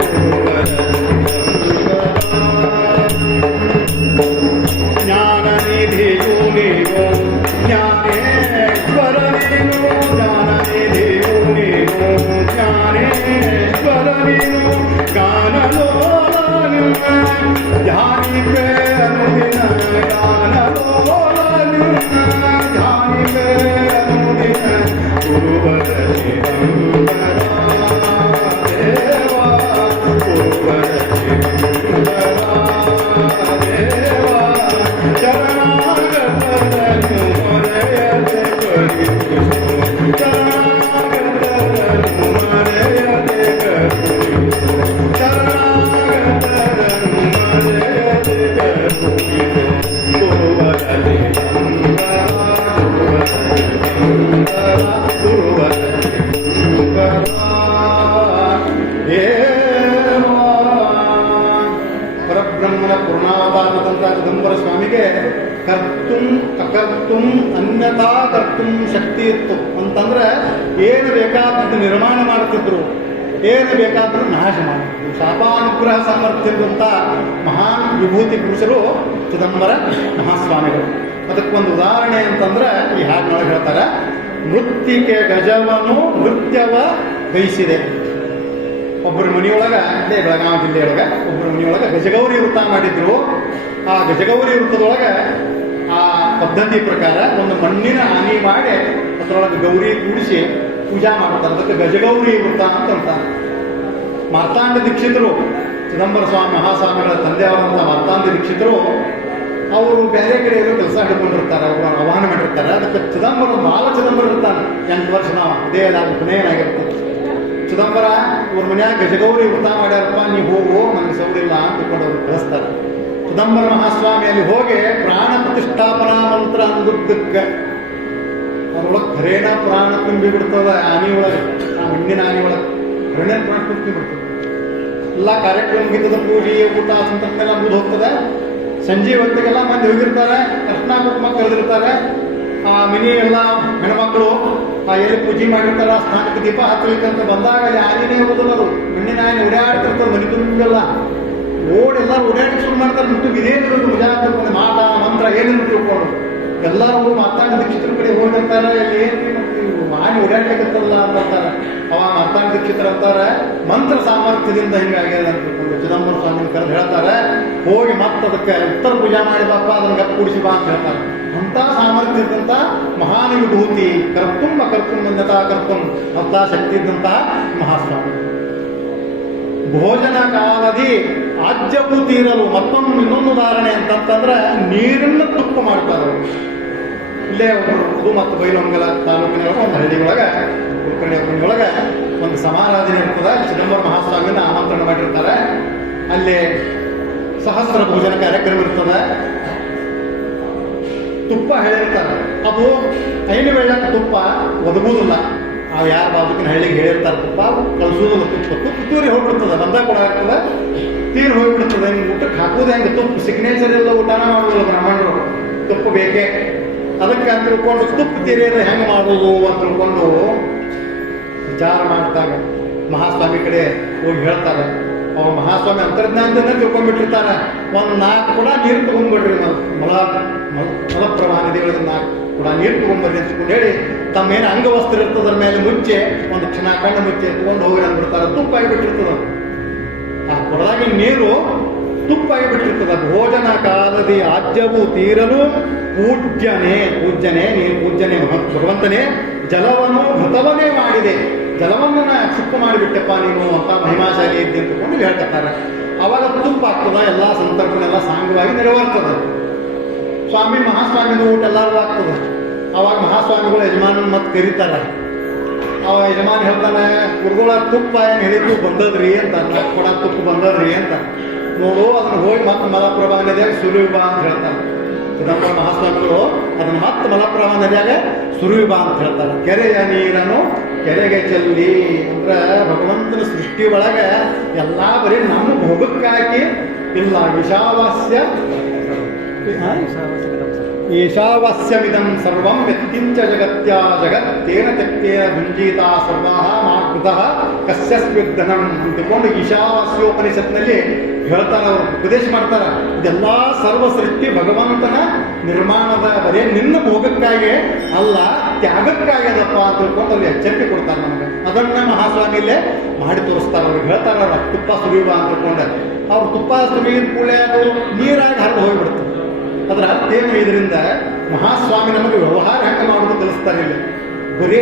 ಗುರುವರ ಚಿದಂಬರ. ಜ್ಞಾನನಿಧಿಯು ನೀನು ಜ್ಞಾನೇಶ್ವರ ನೀನು, ಜ್ಞಾನನಿಧಿಯು ನೀನು ಜ್ಞಾನೇಶ್ವರ ನೀನು, ಗಾನಲೋಲ ನಿನ್ನ ಧ್ಯಾನಿಪೆ ಅನುದಿನ, ಗಾನಲೋಲ ನಿನ್ನ ಧ್ಯಾನಿಪೆ ಅನುದಿನ, ಗುರುವರ ಚಿದಂಬರ ದೇವಾ, ಗುರುವರ ಚಿದಂಬರ ದೇವಾ, ಶರಣಾಗತರನು ಮರೆಯದೆ ಕರುಣಿಸು, ಶರಣಾಗತರನು ಮರೆಯದೆ ಕರುಣಿಸು, ಶರಣಾಗತರನು ಮರೆಯದೆ ಕರುಣಿಸು, ಗುರುವರ ಚಿದಂಬರ, ಗುರುವರ ಚಿದಂಬರ ದೇವಾ. ಪರಬ್ರಹ್ಮನ ಪೂರ್ಣಾವತಾರದಂಥ ಚಿದಂಬರ ಸ್ವಾಮಿಗೆ ಕರ್ತುಂ ಅಕರ್ತುಂ ಅನ್ಯಥಾ ಕರ್ತುಂ ಶಕ್ತಿ ಇತ್ತು ಅಂತಂದ್ರೆ ಏನು ಬೇಕಾದದ್ದು ನಿರ್ಮಾಣ ಮಾಡ್ತಿದ್ರು, ಏನು ಬೇಕಾದ್ರೂ ನಾಶ ಮಾಡ್ತಿದ್ರು. ಶಾಪಾನುಗ್ರಹ ಸಾಮರ್ಥ್ಯ ಇರುವಂಥ ಮಹಾನ್ ವಿಭೂತಿ ಪುರುಷರು ಚಿದಂಬರ ಮಹಾಸ್ವಾಮಿಗಳು. ಅದಕ್ಕೊಂದು ಉದಾಹರಣೆ ಅಂತಂದ್ರೆ ಈ ಹಾಡಿನೊಳಗೆ ಹೇಳ್ತಾರೆ, ಮೃತ್ತಿಕೆ ಗಜವನು ನೃತ್ಯವ ಗೈಸಿದೆ. ಒಬ್ಬರ ಮನೆಯೊಳಗೆ, ಅದೇ ಬೆಳಗಾವಿ ಜಿಲ್ಲೆಯೊಳಗೆ ಒಬ್ಬರ ಮನೆಯೊಳಗೆ ಗಜಗೌರಿ ವೃತ್ತ ಮಾಡಿದ್ರು. ಆ ಗಜಗೌರಿ ವೃತ್ತದೊಳಗೆ ಆ ಪದ್ಧತಿ ಪ್ರಕಾರ ಒಂದು ಮಣ್ಣಿನ ಆನಿ ಮಾಡಿ ಅದರೊಳಗೆ ಗೌರಿ ಕೂಡಿಸಿ ಪೂಜಾ ಮಾಡ್ತಾರೆ. ಅದಕ್ಕೆ ಗಜಗೌರಿ ವೃತ್ತ ಅಂತ ಅಂತಾರೆ. ಮಾರ್ತಾಂಡ ದೀಕ್ಷಿತರು, ಚಿದಂಬರ ಸ್ವಾಮಿ ಮಹಾಸ್ವಾಮಿಗಳ ತಂದೆಯಾದಂಥ ಮಾರ್ತಾಂಡ ದೀಕ್ಷಿತರು, ಅವರು ಬೇರೆ ಕಡೆ ಏನೋ ಕೆಲಸ ಹಿಡ್ಕೊಂಡಿರ್ತಾರೆ, ಅವರು ಆಹ್ವಾನ ಮಾಡಿರ್ತಾರೆ. ಅದಕ್ಕೆ ಚಿದಂಬರ ಬಾಲ ಚಿದಂಬರ ಇರ್ತಾನೆ, 8 ವರ್ಷ ನಾವು ಇದೇ ನಾನು ಪುನೇನಾಗಿರ್ತದೆ. ಚಿದಂಬರ ಇವ್ರ ಮನ್ಯಾಗ ಗಜಗೌರಿ ವೃತ್ತ ಮಾಡ್ಯಾರಪ್ಪ, ನೀವು ಹೋಗು, ನನಗೆ ಸೌರಿಲ್ಲ ಅಂತ ತಿಳ್ಕೊಂಡು ಅವ್ರು ಕಳಿಸ್ತಾರೆ. ಚಿದಂಬರ ಮಹಾಸ್ವಾಮಿ ಅಲ್ಲಿ ಹೋಗಿ ಪ್ರಾಣ ಪ್ರತಿಷ್ಠಾಪನಾ ಮಂತ್ರ ಅಂದುದ್ದಕ್ಕೆ ಅದ್ರೊಳಗೆ ಖರೇನ ಪ್ರಾಣ ತುಂಬಿ ಬಿಡ್ತದ. ಆನಿ ಒಳಗೆ, ಆ ಮಣ್ಣಿನ ಆನಿ ಒಳಗೆ ಖರೇನ ಪ್ರಾಣ ತುಂಬಿ ಬಿಡ್ತದೆ. ಎಲ್ಲ ಕಾರ್ಯಕ್ರಮ ಮುಗಿತದ, ಪೂಜೆ ಊಟ ಸಂತಕ್ಕೆಲ್ಲ ಮುಗಿದು ಹೋಗ್ತದೆ. ಸಂಜೆ ಹೊತ್ತಿಗೆಲ್ಲ ಮಂದಿ ಹೋಗಿರ್ತಾರೆ, ಕೃಷ್ಣ ಕುಟುಂಬ ಕರೆದಿರ್ತಾರೆ. ಆ ಮನೆ ಎಲ್ಲ ಹೆಣ್ಮಕ್ಳು ಎಲ್ಲಿ ಪೂಜೆ ಮಾಡಿರ್ತಾರೆ, ಆ ಸ್ಥಾನಕ್ಕೆ ದೀಪ ಹತ್ತಲಿಕ್ಕಂತ ಬಂದಾಗ ಅಲ್ಲಿ ಆನೆನೇ ಹೋಗೋದಿಲ್ಲ. ಅದು ಮಣ್ಣಿನ ಆನೆ ಓಡಾಡ್ತಿರ್ತಾರೆ, ಮನೆ ತುಂಬಿಲ್ಲ ಓಡೆಲ್ಲ ಓಡಾಡಕ್ಕೆ ಶುರು ಮಾಡ್ತಾರೆ. ಮುಟ್ಟು ಇದೇನಿರೋದು ಮಜಾ ತಿಳ್ಕೊಂಡು ಮಾಟ ಮಂತ್ರ ಏನೇನು ತಿಳ್ಕೊಂಡು ಎಲ್ಲರೂ ಮಾತಾಡಿ ದೀಕ್ಷಿತರ ಕಡೆ ಹೋಗಿರ್ತಾರೆ. ಅಲ್ಲಿ ಏನು ಆನೆ ಓಡಾಡ್ಲಿಕ್ಕತ್ತಲ್ಲ ಅಂತಾರೆ. ಅವ ಮಾತಾಡಿ ದೀಕ್ಷಿತರ ಅಂತಾರೆ, ಮಂತ್ರ ಸಾಮರ್ಥ್ಯದಿಂದ ಹಿಂಗಾಗ್ಯದ ಅಂತ ತಿಳ್ಕೊಂಡು ಚಿದಂಬರ ಸ್ವಾಮಿ ಕರೆದು ಹೇಳ್ತಾರೆ, ಹೋಗಿ ಮತ್ತೆ ಅದಕ್ಕೆ ಉತ್ತರ ಪೂಜಾ ಮಾಡಿ ಬಾಪ, ಅದನ್ನ ಗಪ್ ಕೂಡಿಸಿ ಬಾ ಅಂತ ಹೇಳ್ತಾರೆ. ಅಂಥ ಸಾಮರ್ಥ್ಯ ಇದ್ದಂಥ ಮಹಾನ್ ವಿಭೂತಿ, ಕರ್ತುಂ ಅಕರ್ತುಂ ಅನ್ಯಥಾ ಕರ್ತುಂ ಅಂತ ಶಕ್ತಿ ಇದ್ದಂಥ ಮಹಾಸ್ವಾಮಿ. ಭೋಜನ ಕಾಲದಿ ಆಜ್ಯವು ತೀರಲು ಇನ್ನೊಂದು ಉದಾಹರಣೆ ಅಂತಂತಂದ್ರೆ ನೀರನ್ನು ತುಪ್ಪ ಮಾಡ್ತಾರೆ ಅವರು. ಇಲ್ಲೇ ಒಬ್ಬರು ಮತ್ತು ಬೈಲಹೊಂಗಲ ತಾಲೂಕಿನ ಒಂದು ಹಳ್ಳಿ ಒಳಗೆ ಕುಲಕರ್ಣಿ ಒಳಗೆ ಒಂದು ಸಮಾರಾಧನೆ ಇರ್ತದೆ. ಚಿದಂಬರ ಮಹಾಸ್ವಾಮಿನ ಆಮಂತ್ರಣ ಮಾಡಿರ್ತಾರೆ. ಅಲ್ಲಿ ಸಹಸ್ರ ಭೋಜನ ಕಾರ್ಯಕ್ರಮ ಇರ್ತದೆ. ತುಪ್ಪ ಹೇಳಿರ್ತಾರೆ. ಅದು ಐನು ವೇಳಕ್ಕೆ ತುಪ್ಪ ಒದಗುವುದಿಲ್ಲ. ಅವು ಯಾರ ಬಾಜುಕಿನ ಹಳ್ಳಿಗೆ ಹೇಳಿರ್ತಾರೆ ತುಪ್ಪ ಕಳಿಸೋದಿಲ್ಲ. ತುಪ್ಪ ತೂರಿ ಹೋಗ್ಬಿಡ್ತದೆ. ಬಂದ ಕೂಡ ಆಗ್ತದೆ, ತೀರು ಹೋಗ್ಬಿಡ್ತದೆ. ಹಿಂಗೆ ಊಟಕ್ಕೆ ಹಾಕೋದು ಹೆಂಗೆ ತುಪ್ಪ ಸಿಗ್ನೇಚರ್ ಎಲ್ಲ ಊಟನ ಮಾಡೋದಿಲ್ಲ ಬ್ರಾಹ್ಮಣರು. ತುಪ್ಪ ಬೇಕೇ. ಅದಕ್ಕೆ ಅಂತ ತಿಳ್ಕೊಂಡು ತುಪ್ಪ ತೀರಿಯೋದು ಹೆಂಗೆ ಮಾಡೋದು ಅಂತ ತಿಳ್ಕೊಂಡು ವಿಚಾರ ಮಾಡ್ತಾರೆ. ಮಹಾಸ್ವಾಮಿ ಕಡೆ ಹೋಗಿ ಹೇಳ್ತಾರೆ. ಅವ್ರು ಮಹಾಸ್ವಾಮಿ ಅಂತರ್ಜ್ಞಾನದಿಂದ ತಿಳ್ಕೊಂಡ್ಬಿಟ್ಟಿರ್ತಾರೆ. ಒಂದು 4 ಕೂಡ ನೀರು ತಗೊಂಡ್ಬಿಡ್ರಿ, ಮಲಪ್ರಭಾ ನದಿಗಳಿಗೆ 4 ಕೂಡ ನೀರು ತಗೊಂಡ್ಬರ್ರಿ ಅಂತಕೊಂಡು ಹೇಳಿ ತಮ್ಮೇನು ಅಂಗವಸ್ತ್ರ ಇರ್ತದ್ರ ಮೇಲೆ ಮುಚ್ಚೆ ಒಂದು ಕ್ಷಣ ಕಣ್ಣು ಮುಚ್ಚೆ ತಗೊಂಡು ಹೋಗಿ ಅಂದ್ಬಿಡ್ತಾರೆ. ತುಪ್ಪ ಆಗಿಬಿಟ್ಟಿರ್ತದ. ಆ ಕೊಡದಾಗಿ ನೀರು ತುಪ್ಪ ಆಗಿಬಿಟ್ಟಿರ್ತದ. ಭೋಜನ ಕಾಲದಿ ಆಜ್ಯವು ತೀರಲು ಪೂಜ್ಯನೇ ನೀನು ಪೂಜ್ಯನೇ ಭಗವಂತನೇ ಜಲವನ್ನು ಘೃತವನ್ನೇ ಮಾಡಿದೆ. ಜಲವನ್ನು ಸುಪ್ಪ ಮಾಡಿಬಿಟ್ಟೆಪ್ಪ ನೀನು ಅಂತ ಮಹಿಮಾಶಾಲಿ ಇದ್ದೆ ಅಂತಕೊಂಡು ಹೇಳ್ತಾರೆ. ಅವಾಗ ತುಪ್ಪ ಆಗ್ತದ. ಎಲ್ಲ ಸಂದರ್ಭನೆಲ್ಲ ಸಾಂಗವಾಗಿ ನೆರವೇರ್ತದೆ. ಸ್ವಾಮಿ ಮಹಾಸ್ವಾಮಿದು ಊಟ ಎಲ್ಲರಿಗೂ ಆಗ್ತದೆ. ಅವಾಗ ಮಹಾಸ್ವಾಮಿಗಳು ಯಜಮಾನನ ಮತ್ತೆ ಕರೀತಾರೆ. ಅವ ಯಜಮಾನ್ ಹೇಳ್ತಾನೆ, ಗುರುಗಳ ತುಪ್ಪ ಏನು ಹೇಳಿದ್ದು ಬಂದದ್ರಿ ಅಂತ, 4 ಕೂಡ ತುಪ್ಪ ಬಂದದ್ರಿ ಅಂತ. ನೋಡು ಅದನ್ನು ಹೋಗಿ ಮತ್ತೆ ಮಲಪ್ರಭಾ ನದಿಯಾಗ ಸುರಿವಿ ಬಾ ಅಂತ ಹೇಳ್ತಾರೆ. ಚಿದಂಬರ ಮಹಾಸ್ವಾಮಿಗಳು ಅದನ್ನು ಮತ್ತೆ ಮಲಪ್ರಭಾ ನದಿಯಾಗ ಸುರಿವಿ ಬಾ ಅಂತ ಹೇಳ್ತಾರೆ. ಕೆರೆಯ ನೀರನ್ನು ಕೆರೆಗೆ ಚೆಲ್ಲಿ ಅಂದ್ರೆ ಭಗವಂತನ ಸೃಷ್ಟಿ ಒಳಗೆ ಎಲ್ಲ ಬರೀ ನಮ್ಮ ಭೋಗಕ್ಕಾಗಿ ಇಲ್ಲ. ಈಶಾವಾಸ್ಯಮಿದಂ ಸರ್ವಂ ವ್ಯಕ್ತಿಂಚ ಜಗತ್ಯ ಜಗತ್ತೇನ ತೆಕ್ತೇನ ಭುಂಜೀತಾ ಸರ್ವಾಹ ಮಾ ಕೃತಃ ಕಸ್ಯಸ್ವಿಧನಂ ಅಂತಕೊಂಡು ಈಶಾವಾಸ್ಯೋಪನಿಷತ್ನಲ್ಲಿ ಹೇಳ್ತಾರೆ. ಅವರು ಉಪದೇಶ ಮಾಡ್ತಾರೆ. ಇದೆಲ್ಲ ಸರ್ವ ಸೃಷ್ಟಿ ಭಗವಂತನ ನಿರ್ಮಾಣದ ಬರೀ ನಿನ್ನ ಭೋಗಕ್ಕಾಗಿ ಅಲ್ಲ, ತ್ಯಾಗಕ್ಕಾಗಿ ಅದಪ್ಪ ಅಂತ ತಿಳ್ಕೊಂಡು ಅವ್ರಿಗೆ ಎಚ್ಚರಿಕೆ ಕೊಡ್ತಾರೆ ನಮಗೆ. ಅದನ್ನ ಮಹಾಸ್ವಾಮಿಯಲ್ಲೇ ಮಾಡಿ ತೋರಿಸ್ತಾರೆ. ಅವ್ರಿಗೆ ಹೇಳ್ತಾರೆ ಅವ್ರ ತುಪ್ಪ ಸುರಿಯುವ ಅಂತ ತಿಳ್ಕೊಂಡೆ. ಅವ್ರು ತುಪ್ಪ ಸುರಿದ ಕೂಡಲೇ ಅದು ನೀರಾಗಿ ಹರಿದು ಹೋಗಿಬಿಡ್ತಾರೆ. ಅದರ ಅರ್ಥ ಏನು? ಇದರಿಂದ ಮಹಾಸ್ವಾಮಿ ನಮಗೆ ವ್ಯವಹಾರ ಹೆಂಗೆ ಮಾಡೋದು ಕಲಿಸ್ತಾರೆ. ಇಲ್ಲಿ ಬರೀ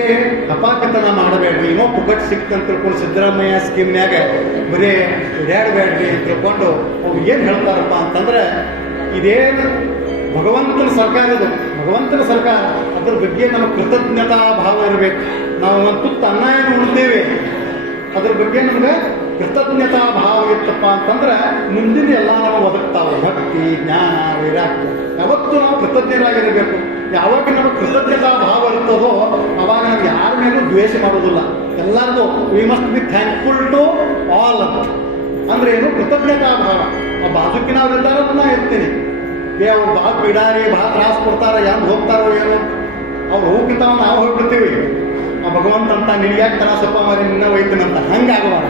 ಅಪಾಕತನ ಮಾಡಬೇಡ್ರಿ, ಏನೋ ಪುಕಟ್ ಸಿಕ್ತಂತ ತಿಳ್ಕೊಂಡು ಸಿದ್ದರಾಮಯ್ಯ ಸ್ಕೀಮ್ನ್ಯಾಗ ಬರೀ ಓಡಾಡಬೇಡ್ರಿ ಅಂತ ತಿಳ್ಕೊಂಡು ಅವ್ರು ಏನು ಹೇಳ್ತಾರಪ್ಪ ಅಂತಂದ್ರೆ, ಇದೇನು ಭಗವಂತನ ಸರ್ಕಾರ, ಇದು ಭಗವಂತನ ಸರ್ಕಾರ. ಅದ್ರ ಬಗ್ಗೆ ನಮಗೆ ಕೃತಜ್ಞತಾ ಭಾವ ಇರಬೇಕು. ನಾವು ಒಂದು ತುತ್ತು ಅನ್ನ ಏನು ಉಣ್ತೇವೆ, ಅದ್ರ ಬಗ್ಗೆ ನಮ್ಗೆ ಕೃತಜ್ಞತಾ ಭಾವ ಇತ್ತಪ್ಪ ಅಂತಂದ್ರೆ ಮುಂದಿನ ಎಲ್ಲ ನಾವು ಒದಗ್ತಾವೆ. ಭಕ್ತಿ, ಜ್ಞಾನ, ವೈರಾಗ್ಯ ಯಾವತ್ತೂ ನಾವು ಕೃತಜ್ಞರಾಗಿರಬೇಕು. ಯಾವಾಗ ನಮಗೆ ಕೃತಜ್ಞತಾ ಭಾವ ಇರ್ತದೋ ಅವಾಗ ನಾವು ಯಾರ ಮೇಲೂ ದ್ವೇಷ ಮಾಡೋದಿಲ್ಲ. ಎಲ್ಲರಿಗೂ we must be thankful to all ಅಂತ ಅಂದ್ರೆ ಏನು? ಕೃತಜ್ಞತಾ ಭಾವ. ಆ ಬಾಜುಕಿನವ್ರಿದ್ದಾರೆ ನಾ ಇರ್ತೀನಿ. ಅವ್ರು ಭಾಳ ಬಿಡಾರಿ, ಭಾಳ ತ್ರಾಸ ಕೊಡ್ತಾರೆ, ಯಾರು ಹೋಗ್ತಾರೋ ಏನೋ, ಅವ್ರು ಹೋಗ್ತಾವ ನಾವು ಹೋಗ್ಬಿಡ್ತೀವಿ. ಆ ಭಗವಂತ ಅಂತ ನಿನ್ಗೆ ಯಾಕೆ ತ್ರಾಸಪ್ಪ ಮಾರಿ ನಿನ್ನ ಒಯ್ತೀನಂತ ಹಂಗಾಗಬಾರ.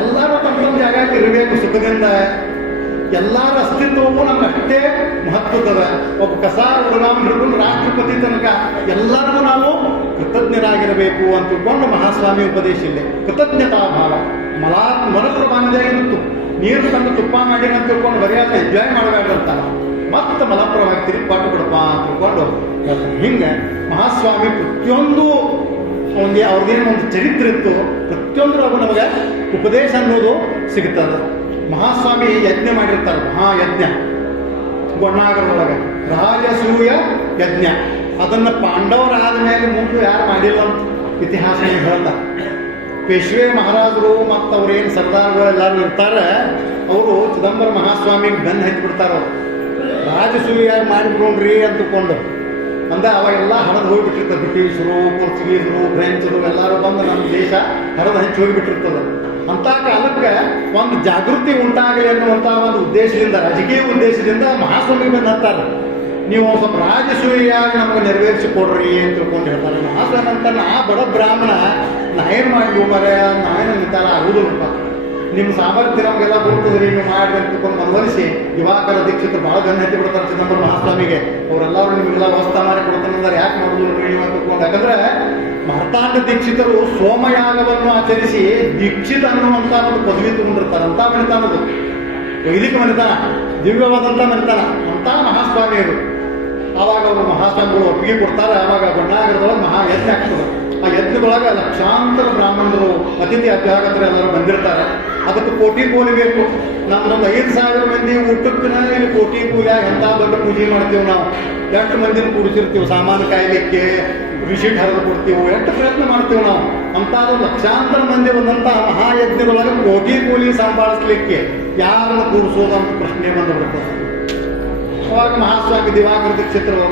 ಎಲ್ಲರೂ ತಮ್ಮ ಜಾಗಕ್ಕೆ ಇರಬೇಕು ಸುಖದಿಂದ. ಎಲ್ಲರ ಅಸ್ತಿತ್ವವು ನಮ್ಗೆ ಅಷ್ಟೇ ಮಹತ್ವದ. ಒಬ್ಬ ಕಸ ಉಡನಾಮ ಹಿಡ್ಕೊಂಡು ರಾಷ್ಟ್ರಪತಿ ತನಕ ಎಲ್ಲರಿಗೂ ನಾವು ಕೃತಜ್ಞರಾಗಿರಬೇಕು ಅಂತ ತಿಳ್ಕೊಂಡು ಮಹಾಸ್ವಾಮಿ ಉಪದೇಶ ಇಲ್ಲೇ ಕೃತಜ್ಞತಾ ಭಾವ. ಮಲಪ್ರಭಾನದಾಗಿತ್ತು ನೀರು ತಂದು ತುಪ್ಪ ಮಾಡಿ ಅಂತ ತಿಳ್ಕೊಂಡು ಬರೆಯಾದ ಎಂಜಾಯ್ ಮಾಡಬೇಕಂತ ಮತ್ತೆ ಮಲಪ್ರಭಾಗ ತಿರುಗಿ ಪಾಠ ಬಿಡಪ್ಪ ಅಂತ ತಿಳ್ಕೊಂಡು ಹಿಂಗೆ ಮಹಾಸ್ವಾಮಿ ಪ್ರತಿಯೊಂದು ಅವ್ರದ್ದೇನು ಒಂದು ಚರಿತ್ರೆ ಇತ್ತು. ಪ್ರತಿಯೊಂದರೊಳಗೂ ನಮಗೆ ಉಪದೇಶ ಅನ್ನೋದು ಸಿಗುತ್ತದೆ. ಮಹಾಸ್ವಾಮಿ ಯಜ್ಞ ಮಾಡಿರ್ತಾರೆ, ಮಹಾಯಜ್ಞ ಗೊಣ್ಣಾಗರದೊಳಗೆ ರಾಜಸೂಯ ಯಜ್ಞ. ಅದನ್ನು ಪಾಂಡವರಾದ ಮೇಲೆ ಮುಂದೆ ಯಾರು ಮಾಡಿಲ್ಲ ಅಂತ ಇತಿಹಾಸ ಹೇಳ್ತಾರೆ. ಪೇಶ್ವೆ ಮಹಾರಾಜರು ಮತ್ತು ಅವ್ರೇನು ಸರ್ದಾರ್ಗಳು ಎಲ್ಲರೂ ಇರ್ತಾರೆ, ಅವರು ಚಿದಂಬರ ಮಹಾಸ್ವಾಮಿಗೆ ಬೆನ್ನು ಹಚ್ಚಿಬಿಡ್ತಾರೆ. ಅವರು ರಾಜಸೂಯ ಮಾಡಿಬಿಡ್ರಿ ಅಂತಕೊಂಡು ಅಂದ್ರೆ ಅವಾಗೆಲ್ಲ ಹರಿದು ಹೋಗಿಬಿಟ್ಟಿರ್ತದೆ. ಬ್ರಿಟಿಷರು, ಪೋರ್ಚುಗೀಸರು, ಫ್ರೆಂಚರು ಎಲ್ಲರೂ ಬಂದು ನಮ್ಮ ದೇಶ ಹರಿದು ಹಂಚಿ ಹೋಗಿಬಿಟ್ಟಿರ್ತದೆ. ಅಂಥ ಕಾಲಕ್ಕೆ ಒಂದು ಜಾಗೃತಿ ಉಂಟಾಗಲಿ ಅನ್ನುವಂಥ ಒಂದು ಉದ್ದೇಶದಿಂದ, ರಾಜಕೀಯ ಉದ್ದೇಶದಿಂದ ಮಹಾಸ್ವಾಮಿ ಬಂದು ಹತ್ತಾರೆ. ನೀವು ಸ್ವಲ್ಪ ರಾಜಸೂಯಾಗಿ ನಮಗೆ ನೆರವೇರಿಸಿ ಕೊಡ್ರಿ ಅಂತ ತಿಳ್ಕೊಂಡು ಹೇಳ್ತಾರೆ. ಮಹಾಸ್ವಾಮಿ ಅಂತ ನಾ ಬಡ ಬ್ರಾಹ್ಮಣ, ನಾ ಏನು ಮಾಡಿ ಮರೆ ನಾವೇನು ನಿಂತಾರ ಆಗುದಿಲ್ಲಪ್ಪ, ನಿಮ್ಮ ಸಾಮರ್ಥ್ಯ ನಮಗೆಲ್ಲ ಬರ್ತದ್ರಿ, ನೀವು ಮಾಡಿ ಅಂತ ತಿಳ್ಕೊಂಡು ಮನವೊಲಿಸಿ ಯುವಾಕರ ದೀಕ್ಷಿತರು ಭಾಳ ಗನ್ನ ಹತ್ತಿ ಬಿಡ್ತಾರೆ ಚಿದಂಬರ ಮಹಾಸ್ವಾಮಿಗೆ. ಅವರೆಲ್ಲರೂ ನಿಮಗೆಲ್ಲ ವ್ಯವಸ್ಥೆ ಮಾಡಿ ಕೊಡ್ತಾನಂದ್ರೆ ಯಾಕೆ ಮಾಡೋದಿಲ್ಲ ನೀವು ಅಂತ ತಿಳ್ಕೊಂಡು. ಯಾಕಂದ್ರೆ ಮಾರ್ತಾಂಡ ದೀಕ್ಷಿತರು ಸೋಮಯಾಗವನ್ನು ಆಚರಿಸಿ ದೀಕ್ಷಿತ ಅನ್ನುವಂಥ ಒಂದು ಪದವಿ ತಗೊಂಡಿರ್ತಾರೆ. ಅಂತ ಮನೆತಾನದು ವೈದಿಕ ಮನೆತನ, ದಿವ್ಯವಾದಂಥ ಮನೆತನ ಅಂತ ಮಹಾಸ್ವಾಮಿಯರು. ಆವಾಗ ಅವರು ಮಹಾಸ್ವಾಮಿಗಳು ಒಪ್ಪಿಗೆ ಕೊಡ್ತಾರೆ. ಆವಾಗ ಬಣ್ಣಾಗರದೊಳಗೆ ಮಹಾಯಜ್ಞ ಆಗ್ತದೆ. ಆ ಯಜ್ಞದೊಳಗೆ ಲಕ್ಷಾಂತರ ಬ್ರಾಹ್ಮಣರು ಅತಿಥಿ ಅಭ್ಯಾಗತರು ಎಲ್ಲರೂ ಬಂದಿರ್ತಾರೆ. ಅದಕ್ಕೆ ಕೋಟಿ ಕೂಲಿ ಬೇಕು. ನಮ್ಮದೊಂದು 5,000 ಮಂದಿ ಊಟಕ್ಕೆ ಇಲ್ಲಿ ಕೋಟಿ ಕೂಲಿ ಎಂಥ ದೊಡ್ಡ ಪೂಜೆ ಮಾಡ್ತೀವಿ ನಾವು. ಎಷ್ಟು ಮಂದಿನ ಕೂಡಿಸಿರ್ತೀವಿ, ಸಾಮಾನು ಕಾಯಲಿಕ್ಕೆ ರಿಸಿಟ್ ಹರಿದು ಕೊಡ್ತೀವಿ, ಎಷ್ಟು ಪ್ರಯತ್ನ ಮಾಡ್ತೀವಿ ನಾವು. ಅಂಥದ್ದು ಲಕ್ಷಾಂತರ ಮಂದಿ ಬಂದಂಥ ಮಹಾಯಜ್ಞದೊಳಗೆ ಕೋಟಿ ಕೂಲಿ ಸಂಭಾಳಿಸ್ಲಿಕ್ಕೆ ಯಾರನ್ನು ಕೂಡಿಸೋದು ಅಂತ ಪ್ರಶ್ನೆ ಬಂದುಬಿಡ್ತದೆ. ಅವಾಗ ಮಹಾಸ್ವಾಮಿ ದಿವಾಕರ ದೀಕ್ಷಿತರು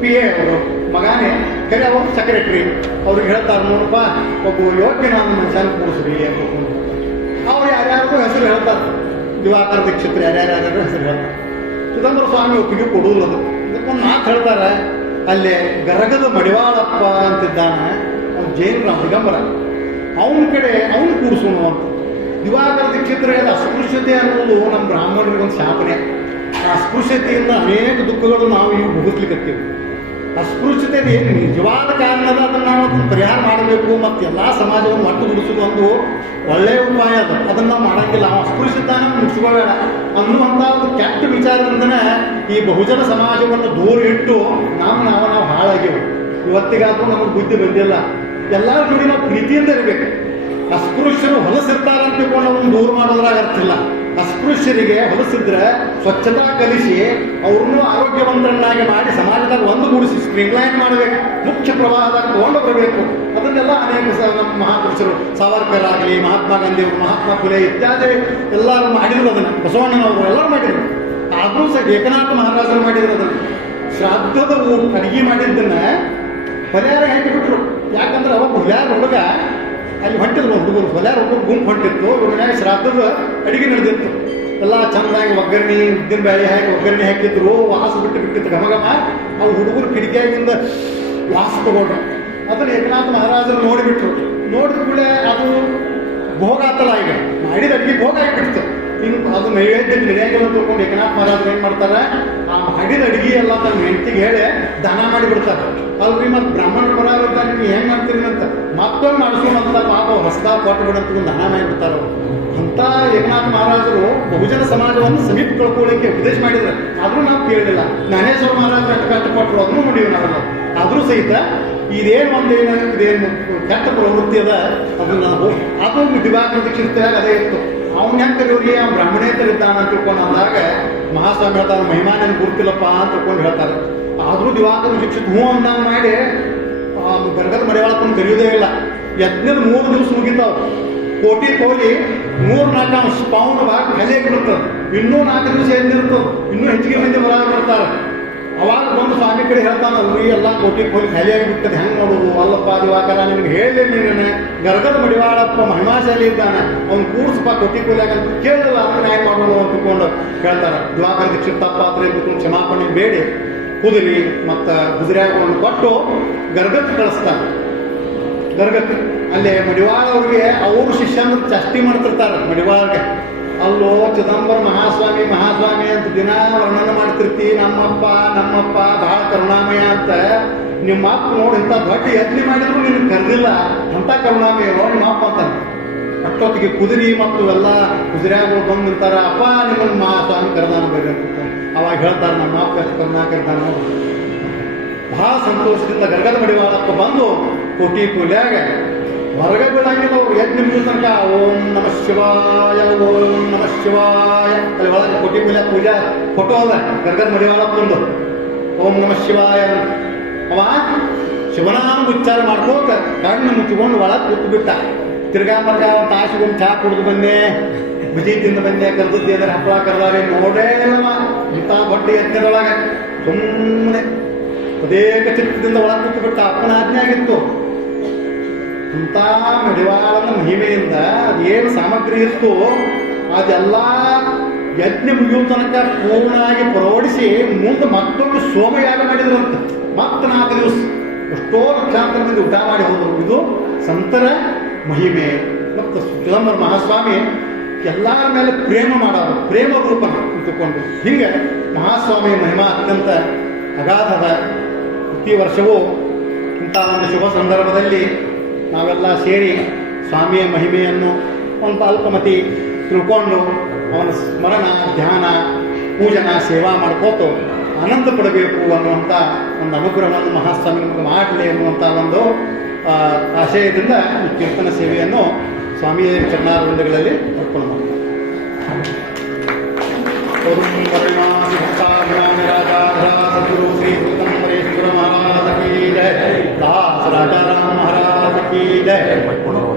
ಪಿ ಎ ಅವರು ಮಗಾನೇ ಕರೆ ಅವರು ಸೆಕ್ರೆಟರಿ ಅವ್ರಿಗೆ ಹೇಳ್ತಾರೆ, ನೋಡಪ್ಪ ಒಬ್ಬ ಯೋಗ್ಯನಾದ ಮನುಷ್ಯನ ಕೂಡಿಸ್ರಿ ಅಂತ. ಅವ್ರು ಯಾರ್ಯಾರಿಗೂ ಹೆಸರು ಹೇಳ್ತಾರೆ, ದಿವಾಕರ ದೀಕ್ಷಿತರು ಯಾರ್ಯಾರು ಹೆಸರು ಹೇಳ್ತಾರೆ. ಚಿದಂಬರ ಸ್ವಾಮಿ ಒಪ್ಪಿಗೆ ಕೊಡುವುದು. ಅದು ಇದಕ್ಕೊಂದು ಮಾತು ಹೇಳ್ತಾರೆ, ಅಲ್ಲೇ ಗರಗದ ಮಡಿವಾಳಪ್ಪ ಅಂತಿದ್ದಾನೆ, ಅವ್ನು ಜೈನರ ದಿಗಂಬರ, ಅವನ ಕಡೆ ಅವನು ಕೂಡಿಸೋಣ ಅಂತ. ದಿವಾಕರ ದೀಕ್ಷಿತರಿಗೆ ಅಸ್ಪೃಶ್ಯತೆ ಅನ್ನೋದು ನಮ್ಮ ಬ್ರಾಹ್ಮಣರಿಗೊಂದು ಶಾಪನೆ. ಆ ಅಸ್ಪೃಶ್ಯತೆಯಿಂದ ಅನೇಕ ದುಃಖಗಳು ನಾವು ಈಗ ಭೋಗಿಸ್ಲಿಕ್ಕತ್ತೀವಿ. ಅಸ್ಪೃಶ್ಯತೆ ಏನು ನಿಜವಾದ ಕಾರಣದ ಅದನ್ನು ನಾವು ಅದನ್ನು ಪರಿಹಾರ ಮಾಡಬೇಕು ಮತ್ತು ಎಲ್ಲ ಸಮಾಜವನ್ನು ಮಟ್ಟುಗೂಡಿಸೋದು ಒಂದು ಒಳ್ಳೆಯ ಉಪಾಯ. ಅದನ್ನು ನಾವು ಮಾಡೋಂಗಿಲ್ಲ. ನಾವು ಅಸ್ಪೃಶ್ಯತಾನ ಮುಗಿಸ್ಕೋಬೇಡ ಅನ್ನುವಂಥ ಒಂದು ಕೆಟ್ಟ ವಿಚಾರದಿಂದನೇ ಈ ಬಹುಜನ ಸಮಾಜವನ್ನು ದೂರ ಇಟ್ಟು ನಾವು ಹಾಳಾಗಿವು. ಇವತ್ತಿಗಾದರೂ ನಮಗೆ ಬುದ್ಧಿ ಬಂದಿಲ್ಲ. ಎಲ್ಲರ ಜೋಡಿ ನಾವು ಪ್ರೀತಿಯಿಂದ ಇರಬೇಕು. ಅಸ್ಪೃಶ್ಯರು ಹೊಲಸಿರ್ತಾರೆ ಅಂತ ತಿಳ್ಕೊಂಡು ಅವ್ರನ್ನ ದೂರ ಮಾಡೋದ್ರಾಗ ಅರ್ಥಿಲ್ಲ. ಅಸ್ಪೃಶ್ಯರಿಗೆ ಹೊಲಸಿದ್ರೆ ಸ್ವಚ್ಛತಾ ಕಲಿಸಿ ಅವ್ರನ್ನೂ ಆರೋಗ್ಯವಂತರನ್ನಾಗಿ ಮಾಡಿ ಸಮಾಜದಾಗ ಒಂದುಗೂಡಿಸಿ ಸ್ಟ್ರೀಮ್ಲೈನ್ ಮಾಡಬೇಕು, ಮುಖ್ಯ ಪ್ರವಾಹದಾಗ ತಗೊಂಡು ಬರಬೇಕು. ಅದನ್ನೆಲ್ಲ ಅನೇಕ ನಮ್ಮ ಮಹಾಪುರುಷರು ಸಾವರ್ಕರ್ ಆಗಲಿ, ಮಹಾತ್ಮ ಗಾಂಧಿ ಅವರು, ಮಹಾತ್ಮ ಫುಲೆ ಇತ್ಯಾದಿ ಎಲ್ಲರೂ ಮಾಡಿದ್ರು. ಅದನ್ನು ಬಸವಣ್ಣನವರು ಎಲ್ಲರೂ ಮಾಡಿದರು. ಆದರೂ ಸಹ ಏಕನಾಥ ಮಹಾರಾಜರು ಮಾಡಿದ್ರು. ಅದನ್ನು ಶ್ರಾದ್ದದ ಅಡಿಗೆ ಮಾಡಿದ್ದನ್ನ ಹೊಲ್ಯಾರ ಹಾಕಿಬಿಟ್ರು. ಯಾಕಂದ್ರೆ ಅವಾಗ ಹೊಲ್ಯಾರ ಹುಡುಗ ಅಲ್ಲಿ ಹೊಂಟಿದ್ರು, ಹುಡುಗರು ಹೊಲ್ಯಾರ ಹುಡುಗರು ಗುಂಪು ಹೊಂಟಿತ್ತು. ಇವ್ರ ಮನ್ಯಾಗ ಶ್ರಾದ್ದದ ಅಡಿಗೆ ನಡೆದಿತ್ತು. ಎಲ್ಲ ಚೆಂದಾಗಿ ಒಗ್ಗರಣೆ, ಉದ್ದಿನ ಬೇಳೆ ಹಾಕಿ ಒಗ್ಗರಣೆ ಹಾಕಿದ್ರು. ವಾಸ ಬಿಟ್ಟಿತ್ತು ಘಮಘಮ. ಅವು ಹುಡುಗರು ಕಿಟಕಿಯಾಗಿಂದ ವಾಸ ತಗೊಂಡ್ರು. ಅದನ್ನು ಏಕನಾಥ ಮಹಾರಾಜರು ನೋಡಿಬಿಟ್ರು. ನೋಡಿದ ಕೂಡಲೇ ಅದು ಭೋಗ ಆತಲ್ಲ, ಈಗ ಮಾಡಿದ ಅಡಿಗೆ ಭೋಗ ಆಗಿಬಿಡ್ತು. ಹಿಂಗೆ ಅದು ನೈವೇದ್ಯಕ್ಕೆ ನಡೆಯಂಗಿಲ್ಲ ಅಂತ ತಿಳ್ಕೊಂಡು ಏಕನಾಥ ಮಹಾರಾಜರು ಏನು ಮಾಡ್ತಾರೆ, ಆ ಮಾಡಿದ ಅಡಿಗೆ ಎಲ್ಲ ತನ್ನ ಹೆಂಡತಿಗೆ ಹೇಳಿ ದಾನ ಮಾಡಿಬಿಡ್ತಾರೆ. ಅಲ್ರಿ ಮತ್ತು ಬ್ರಾಹ್ಮಣರು ಬರೋದ ನೀವು ಹೆಂಗೆ ಮಾಡ್ತೀರಿ ಅಂತ ಮತ್ತೊಂದು ಮಾಡಿಸೋಣಂತ ಪಾಪ ಹೊಸದಾ ಕೊಟ್ಟು ಬಿಡಂತ ದಾನ ಮಾಡಿಬಿಡ್ತಾರೆ ಅವರು. ಅಂಥ ಏಕನಾಥ ಮಹಾರಾಜರು ಬಹುಜನ ಸಮಾಜವನ್ನು ಸಮೀಪ ಕಳ್ಕೊಳ್ಳಿಕ್ಕೆ ಉಪದೇಶ ಮಾಡಿದ್ರು. ಆದರೂ ನಾವು ಕೇಳಲಿಲ್ಲ. ಜ್ಞಾನೇಶ್ವರ ಮಹಾರಾಜರು ಅಷ್ಟು ಕಷ್ಟಪಟ್ಟರು, ಅದನ್ನು ನೋಡಿವಿ ನಾವು. ಆದರೂ ಸಹಿತ ಇದೇನು ಕೆಟ್ಟ ಪ್ರವೃತ್ತಿ ಅದ ಅದನ್ನ ಅದು ದಿವಾಕರ ದೀಕ್ಷಿತಾಗ ಅದೇ ಇತ್ತು. ಅವ್ನ ಹೆಂಗೆ ಕರೆಯೋರಿಗೆ ಆ ಬ್ರಾಹ್ಮಣೇತರಿದ್ದಾನ ಅಂತ ತಿಳ್ಕೊಂಡು ಅಂದಾಗ ಮಹಾಸ್ವಾಮಿ ಹೇಳ್ತಾರೆ, ಮಹಿಮಾನೇನು ಗುರುತಿಲ್ಲಪ್ಪ ಅಂತ ತಿಳ್ಕೊಂಡು ಹೇಳ್ತಾರೆ. ಆದರೂ ದಿವಾಕರ ದೀಕ್ಷಿತ ಹ್ಞೂ ಅಂದಂಗೆ ಮಾಡಿ ಗರ್ಗದ ಮಡಿವಾಳಪ್ಪನ ಕರೆಯೋದೇ ಇಲ್ಲ. ಯಜ್ಞದ 3 ದಿವಸ ಮುಗಿತಾವ. ಕೋಟಿ ಕೋಲಿ 3-4 ಪೌಂಡ್ ಭಾಗ ಖಾಲಿಯಾಗಿಬಿಡ್ತದೆ. ಇನ್ನೂ 4 ದಿವಸ ಎದ್ದಿರ್ತದೆ. ಇನ್ನೂ ಹೆಚ್ಚಿಗೆ ಮಂದಿ ಬರಾಗಿರ್ತಾರೆ. ಅವಾಗ ಬಂದು ಸ್ವಾಮಿ ಕಡೆ ಹೇಳ್ತಾನಲ್ರಿ, ಎಲ್ಲ ಕೋಟಿ ಕೋಲಿ ಖಾಲಿಯಾಗಿಬಿಡ್ತದೆ, ಹೆಂಗೆ ನೋಡೋದು? ಅಲ್ಲಪ್ಪ ದಿವಾಕರ, ನಿಮ್ಗೆ ಹೇಳಲಿ ನೀನು ಗರ್ಗದ ಮಡಿವಾಳಪ್ಪ ಮಹಿಮಾಶಾಲಿ ಇದ್ದಾನೆ, ಅವ್ನು ಕೂಡಿಸಪ್ಪ ಕೋಟಿ ಕೋಲಿಯಾಗ ಅಂತ ಕೇಳಿಲ್ಲ. ಅದನ್ನ ನ್ಯಾಯ ಮಾಡೋದು ಅಂತ ತಿಳ್ಕೊಂಡು ಹೇಳ್ತಾರೆ. ದಿವಾಕರ ದೀಕ್ಷಿತ ತಪ್ಪ ಹತ್ರ ಇದ್ದುಕೊಂಡು ಕ್ಷಮಾಪಣೆ ಬೇಡಿ ಕುದುರಿ ಮತ್ತು ಗುಜರಾವನ್ನು ಕೊಟ್ಟು ಗರ್ಗಕ್ಕೆ ಕಳಿಸ್ತಾರೆ. ಗರ್ಗಕ್ಕೆ ಅಲ್ಲೇ ಮಡಿವಾಳ ಅವ್ರಿಗೆ ಅವರು ಶಿಷ್ಯನ ಚಷ್ಟಿ ಮಾಡ್ತಿರ್ತಾರೆ ಮಡಿವಾಳಗೆ. ಅಲ್ಲೋ ಚಿದಂಬರ ಮಹಾಸ್ವಾಮಿ ಅಂತ ದಿನ ವರ್ಣನೆ ಮಾಡ್ತಿರ್ತಿ, ನಮ್ಮಪ್ಪ ಭಾಳ ಕರುಣಾಮಯ ಅಂತ. ನಿಮ್ಮ ಅಪ್ಪ ನೋಡಿ ಇಂಥ ದೊಡ್ಡ ಯತ್ನೆ ಮಾಡಿದ್ರು ನಿನಗೆ ಕರೆದಿಲ್ಲ, ಅಂಥ ಕರುಣಾಮಯ ನೋಡಿ ನಿಮ್ಮ ಅಪ್ಪ ಅಂತಾನೆ. ಅಷ್ಟೊತ್ತಿಗೆ ಕುದುರೆ ಮತ್ತು ಎಲ್ಲ ಕುದುರೆಗಳು ಬಂದು ನಿಂತಾರ. ಅಪ್ಪ ನಿಮ್ಮನ್ನು ಸ್ವಾಮಿ ಕರೆದಾನ ಬೇಕಂತ ಅವಾಗ ಹೇಳ್ತಾರೆ, ನಮ್ಮ ಅಪ್ಪ ಎಷ್ಟು ಕರುಣಾ ಕರೆದಾನ. ಬಹಳ ಸಂತೋಷದಿಂದ ಗರ್ಗದ ಮಡಿವಾಳಪ್ಪ ಬಂದು ಕೋಟಿ ಕೂಲ್ಯಾಗ ಹೊರಗೆ ಬೀಳಂಗಿಲ್ಲ. ಅವ್ರು ಯಜ್ಞ ಮುಗಿದ ತನಕ ಓಂ ನಮಃ ಶಿವಾಯ ಅಲ್ಲಿ ಒಳಗೆ ಕೋಟಿ ಕೂಲ್ಯಾಗ ಪೂಜಾ ಫೋಟೋ ಅದ ಗರ್ಗದ ಮಡಿವಾಳಪ್ಪಂದು. ಓಂ ನಮಃ ಶಿವಾಯ ಅವ ಶಿವನಾಮ ಉಚ್ಚಾರ ಮಾಡ್ಕೋತ ಕಣ್ಣು ಮುಚ್ಚಿಕೊಂಡು ಒಳಗೆ ಕೂತು ಬಿಟ್ಟ. ತಿರ್ಗಾ ಮರ್ಗ ಒಂದು ತಾಸಿಗೊಂದು ಚಹಾ ಕುಡಿದು ಬಂದೆ, ಬಿಜಿ ತಿಂದು ಬಂದೆ, ಕರ್ದದ್ದಿ ಅಂದ್ರೆ ಹಪ್ಪಳ ಕರ್ದಾರೆ ನೋಡೇ ಇಲ್ಲವ. ಇಂಥ ದೊಡ್ಡ ಯಜ್ಞದೊಳಗೆ ಸುಮ್ಮನೆ ಅದೇಕ ಚಿತ್ತದಿಂದ ಒಳಗೆ ಕೂತು ಬಿಟ್ಟ. ಅಪ್ಪನ ಆಜ್ಞೆ ಆಗಿತ್ತು. ಅಂಥ ಮಡಿವಾಳನ ಮಹಿಮೆಯಿಂದ ಅದೇನು ಸಾಮಗ್ರಿ ಇತ್ತು ಅದೆಲ್ಲ ಯಜ್ಞ ಮುಗಿಯುವ ತನಕ ಪೂರ್ಣವಾಗಿ ಪ್ರೌಢಿಸಿ ಮುಂದೆ ಮತ್ತೊಂದು ಸೋಮಯಾಗ ಮಾಡಿದ್ರಂತ. ಮತ್ತೆ 4 ದಿವಸ ಎಷ್ಟೋ ಲಕ್ಷಾಂತರ ಮಂದಿ ಊಟ ಮಾಡಿ ಹೋದರು. ಇದು ಸಂತರ ಮಹಿಮೆ. ಮತ್ತು ಚಿದಂಬರ ಮಹಾಸ್ವಾಮಿ ಎಲ್ಲರ ಮೇಲೆ ಪ್ರೇಮ ಮಾಡೋರು, ಪ್ರೇಮ ರೂಪನ ಇಟ್ಟುಕೊಂಡು. ಹೀಗೆ ಮಹಾಸ್ವಾಮಿ ಮಹಿಮಾ ಅತ್ಯಂತ ಅಗಾಧದ. ಪ್ರತಿ ವರ್ಷವೂ ಇಂಥ ಒಂದು ಶುಭ ಸಂದರ್ಭದಲ್ಲಿ ನಾವೆಲ್ಲ ಸೇರಿ ಸ್ವಾಮಿಯ ಮಹಿಮೆಯನ್ನು ಒಂದು ಅಲ್ಪಮತಿ ತಿಳ್ಕೊಂಡು ಅವನ ಸ್ಮರಣ, ಧ್ಯಾನ, ಪೂಜನ, ಸೇವಾ ಮಾಡ್ಕೋತು ಆನಂದ ಪಡಬೇಕು ಅನ್ನುವಂಥ ಒಂದು ಅನುಗ್ರಹವನ್ನು ಮಹಾಸ್ವಾಮಿ ನಮಗೆ ಮಾಡಲಿ ಅನ್ನುವಂಥ ಒಂದು ಆಶಯದಿಂದ ಈ ಕೀರ್ತನ ಸೇವೆಯನ್ನು ಸ್ವಾಮಿಯ ಚರಣಾರವಿಂದಗಳಲ್ಲಿ ಅರ್ಪಣೆ ಮಾಡ್ತಾರೆ. सदगुरु श्री परेश्वर महाराज की जय, दास राजा राम महाराज की जय,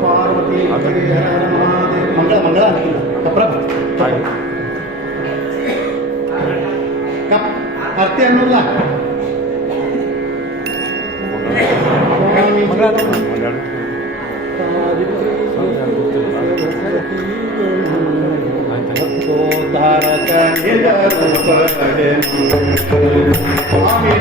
पार्वती मंगल मंगल कप्रभ कप आरती ಅನ್ನೋಲ್ಲ धारक निज रूप स्वामी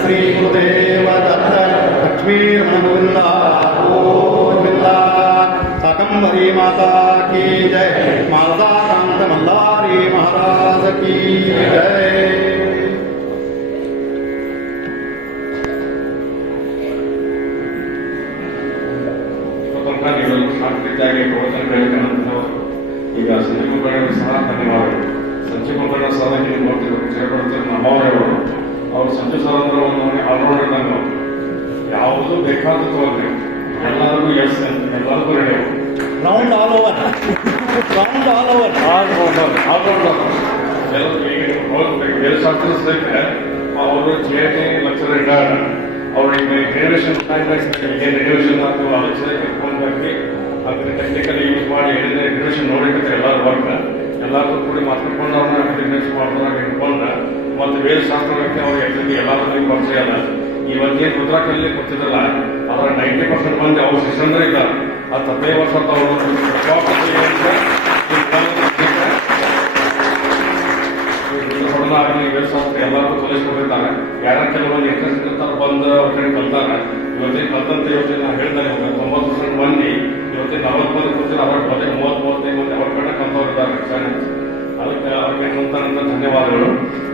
श्री गुरुदेव दत्त लक्ष्मी शाकंभरी माता की जय, मालदा कांत मल्लारी महाराज की जय. ಶಾಂತಿಯಾಗಿ ಪ್ರವಚನ ಹೇಳಿದಂತಹ ಈಗ ಸಂಜೀವಗಳು ಸಹ ಧನ್ಯವಾದಗಳು. ಸಂಜೀವಗಳ ಸಹ ನೀವು ನೋಡ್ತಿರ್ಬೇಕು ಸೇರ್ಪಡ್ತಾರೆ ನಮ್ಮವರವರು ಅವ್ರು ಸಂಜು ಸರಂದ್ರವನ್ನು ಆಲ್ರೌಂಡರ್ ನಾನು ಯಾವುದು ಬೇಕಾದತ್ತವಲ್ರಿ ಎಲ್ಲರಿಗೂ ಎಸ್ ಎಲ್ಲರಿಗೂ ready round all over all rounder ಎಲ್ಲರೂ ಈಗ ಬೇರೆ ಶಾಸ್ತ್ರ ಸೇರಿದ್ರೆ ಅವರು ಜಿಐಟಿ ಲೆಕ್ಚರರ್ ಇದ್ದಾರೆ. ಅವ್ರಿಗೆ ರಿನೋವೇಷನ್ ಏನು ರಿನೋವೇಷನ್ ಆಗ್ತವೆ ಅದಕ್ಕೆ ಕರ್ಕೊಂಡು ಹಾಕಿ ಅದನ್ನ ಟೆಕ್ನಿಕಲಿ ಯೂಸ್ ಮಾಡಿ ಏನೇನು ರಿನೋವೇಷನ್ ನೋಡಿರ್ತಾರೆ ಎಲ್ಲರೂ ವರ್ಕ್ ಎಲ್ಲರೂ ಕೂಡಿ ಮಾತಾಡ್ಕೊಂಡು ಅವ್ರನ್ನ ರಿನೋವೇಷನ್ ಮಾಡ್ತಾರೆ ಇಟ್ಕೊಂಡ್ರೆ ಮತ್ತು ಬೇರೆ ಶಾಸ್ತ್ರಕ್ಕೆ ಅವ್ರಿಗೆ ಎಕ್ಸಾಕ್ಟ್ಲಿ ಎಲ್ಲರೂ ಪರಿಚಯ ಅಲ್ಲ. ಇವತ್ತೇನು ಗುಜರಾತಲ್ಲಿ ಕೊಡ್ತಿದ್ರಲ್ಲ ಅದರ 90% ಮಂದಿ ಅವ್ರ ಶಿಷ್ಯಂದ್ರೆ ಇದ್ದಾರೆ. ಅದು 15 ವರ್ಷ ಅವರು ಆಗಲಿ ವೇದಶಾಸ್ತ್ರ ಎಲ್ಲರೂ ಕಲಿಸ್ಕೊಂಡಿರ್ತಾರೆ. ಯಾರು ಕೆಲವೊಂದು ಇಂಟ್ರೆಸ್ಟ್ ಇರ್ತಾರೆ ಬಂದು ಅವ್ರ ಕಡೆ ಕಲ್ತಾರೆ. ಇವತ್ತಿನ ಕಲ್ತಂತ ಇವತ್ತಿನ ನಾನು ಹೇಳ್ತಾರೆ 90% ಮಂದಿ ಇವತ್ತಿನ 40 ಮಂದಿ ಕೂತಿರೋ ಅವ್ರ ಬಗ್ಗೆ 30-35 ಮಂದಿ ಅವ್ರ ಕಡೆ ಕಲ್ತವ್ರು ಇದ್ದಾರೆ. ಅದಕ್ಕೆ ಅವ್ರಿಗೆ ನಂತರ ಧನ್ಯವಾದಗಳು.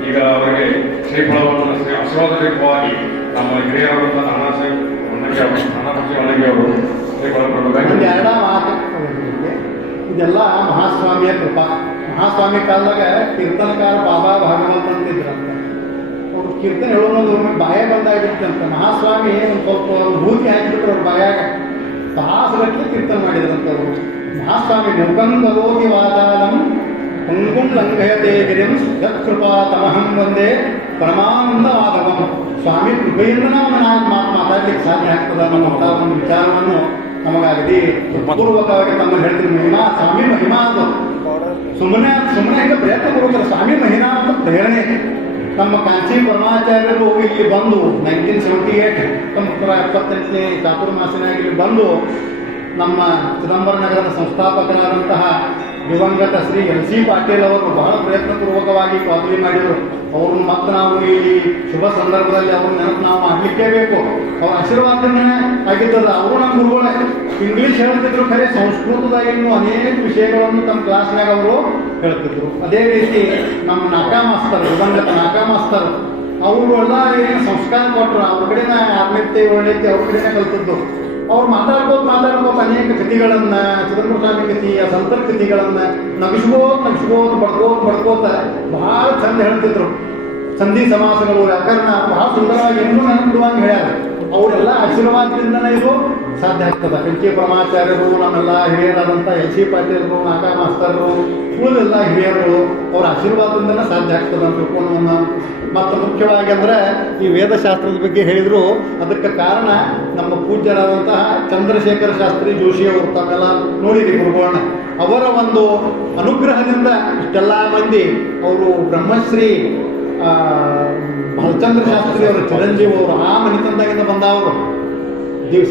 ಈಗ ಅವರಿಗೆ ಶ್ರೀಫಲವನ್ನು ಆಶೀರ್ವಾದವಾಗಿ ನಮ್ಮ ಹಿರಿಯರಾದಂಥ ನಾನಾಪತಿ ಒಣಗಿ ಅವರು ಎರಡ ಮಾತು ಇದೆಲ್ಲ ಮಹಾಸ್ವಾಮಿಯ ಕೃಪಾ. ಮಹಾಸ್ವಾಮಿ ಕಾಲದಾಗ ಕೀರ್ತನಕಾರ ಬಾಬಾ ಭಾಗವತ್ ಅಂತಿದ್ರಂತ. ಅವ್ರು ಕೀರ್ತನೆ ಹೇಳೋದು ಬಾಯ ಬಂದಾಗಿತ್ತಂತ. ಮಹಾಸ್ವಾಮಿ ಒಂದು ಸ್ವಲ್ಪ ಭೂತಿ ಹಾಕಿಬಿಟ್ರು ಅವ್ರ ಬಾಯಾಗ ತಾಸುಗಟ್ಟಲೆ ಕೀರ್ತನೆ ಮಾಡಿದ್ರಂತ ಅವರು. ಮಹಾಸ್ವಾಮಿ ನಿರ್ಗಂಧರೋಗಿ ವಾದಾಲಂ ಪಂಗುಂ ಲಂಘಯತೆ ಗಿರಿಂ ಯತ್ಕೃಪಾ ತಮಹಂ ಒಂದೇ ಪರಮಾನಂದ ಮಾಧವಂ. ಸ್ವಾಮಿ ಕೃಪೆಯಿಂದ ನಾವು ಮಾತಾಡ್ಲಿಕ್ಕೆ ಸಾಧ್ಯ ಆಗ್ತದ. ನಮ್ಮ ಒಂದು ವಿಚಾರವನ್ನು ನಮಗಾಗಲಿ ಪೂರ್ವಕವಾಗಿ ತಮ್ಮ ಹೇಳ್ತೀನಿ. ಮಹಿಮಾ ಸ್ವಾಮಿ ಮಹಿಮಾ ಅದು ಸುಮ್ಮನೆ ಈಗ ಪ್ರಯತ್ನ ಕೊಡ್ತಾರೆ. ಸ್ವಾಮಿ ಮಹಿಮಾ ಅಂತ ಪ್ರೇರಣೆ. ನಮ್ಮ ಕಾಂಚಿ ಪರಮಾಚಾರ್ಯರು ಇಲ್ಲಿ ಬಂದು 1978 ತಮ್ಮ 78ನೇ ಚಾತುರ್ಮಾಸಿನಾಗ ಇಲ್ಲಿ ಬಂದು ನಮ್ಮ ಚಿದಂಬರ ನಗರದ ಸಂಸ್ಥಾಪಕರಾದಂತಹ ದಿವಂಗತ ಶ್ರೀ ಎಲ್ ಸಿ ಪಾಟೀಲ್ ಅವರು ಬಹಳ ಪ್ರಯತ್ನಪೂರ್ವಕವಾಗಿ ಪಾದಲಿ ಮಾಡಿದರು. ಅವ್ರನ್ನ ಮತ್ತೆ ನಾವು ಈ ಶುಭ ಸಂದರ್ಭದಲ್ಲಿ ಅವ್ರ ನೆನಪು ನಾವು ಮಾಡಲಿಕ್ಕೇ ಬೇಕು. ಅವ್ರ ಆಶೀರ್ವಾದನೇ ಆಗಿದ್ದದ. ಅವರು ನಮ್ಮ ಗುರುಗಳೇ. ಇಂಗ್ಲೀಷ್ ಹೇಳ್ತಿದ್ರು, ಖರೆ ಸಂಸ್ಕೃತದಾಗ ಇನ್ನೂ ಅನೇಕ ವಿಷಯಗಳನ್ನು ತಮ್ಮ ಕ್ಲಾಸ್ನಾಗ ಅವರು ಹೇಳ್ತಿದ್ರು. ಅದೇ ರೀತಿ ನಮ್ಮ ನಾಕಾ ಮಾಸ್ತರ್, ದಿವಂಗತ ನಾಕಾ ಮಾಸ್ತರ್, ಅವರು ಎಲ್ಲ ಏನು ಸಂಸ್ಕಾರ ಕೊಟ್ಟರು, ಅವ್ರ ಕಡೆನ 6ನೇತೆ 7ನೇತೆ ಅವ್ರ ಕಡೆನೇ ಕಲ್ತದ್ದು. ಅವ್ರು ಮಾತಾಡ್ಕೋತ ಅನೇಕ ಕೃತಿಗಳನ್ನು, ಚಿದಂಬರ ಸ್ವಾಮಿ ಕೃತಿ, ಆ ಸಂತರ ಕೃತಿಗಳನ್ನು ನಗಿಸ್ಕೋತ ಬಡ್ಕೋತ ಭಾಳ ಚಂದ ಹೇಳ್ತಿದ್ರು. ಸಂಧಿ ಸಮಾಸಗಳು, ವ್ಯಾಕರಣ ಬಹಳ ಸುಂದರವಾಗಿ ಇನ್ನೂ ನೆನಪಿಡುವಂಗೆ ಹೇಳ್ಯಾರ. ಅವರೆಲ್ಲ ಆಶೀರ್ವಾದದಿಂದನೇ ಇದು ಸಾಧ್ಯ ಆಗ್ತದೆ. ಕೆ ಬ್ರಹ್ಮಾಚಾರ್ಯರು, ನಮ್ಮೆಲ್ಲ ಹಿರಿಯರಾದಂಥ ಎಲ್ ಸಿ ಪಾಟೀಲರು, ನಾಗಾ ಮಾಸ್ತರರು, ಉಳಿದೆಲ್ಲ ಹಿರಿಯರು ಅವ್ರ ಆಶೀರ್ವಾದದಿಂದನೇ ಸಾಧ್ಯ ಆಗ್ತದೆ ಅಂತ ತಿಳ್ಕೊಂಡು. ಮತ್ತು ಮುಖ್ಯವಾಗಿ ಅಂದರೆ ಈ ವೇದಶಾಸ್ತ್ರದ ಬಗ್ಗೆ ಹೇಳಿದರು. ಅದಕ್ಕೆ ಕಾರಣ ನಮ್ಮ ಪೂಜ್ಯರಾದಂತಹ ಚಂದ್ರಶೇಖರ ಶಾಸ್ತ್ರಿ ಜೋಶಿಯವರು, ತಾವೆಲ್ಲ ನೋಡಿರಿ ಗುರುಗಳನ್ನ. ಅವರ ಒಂದು ಅನುಗ್ರಹದಿಂದ ಇಷ್ಟೆಲ್ಲ ಮಂದಿ, ಅವರು ಬ್ರಹ್ಮಶ್ರೀ ಬಾಲಚಂದ್ರ ಶಾಸ್ತ್ರಿ ಅವರು, ಚಿರಂಜೀವಿ ಅವರು, ಆ ಮನೆತನದಾಗಿಂದ ಬಂದವರು,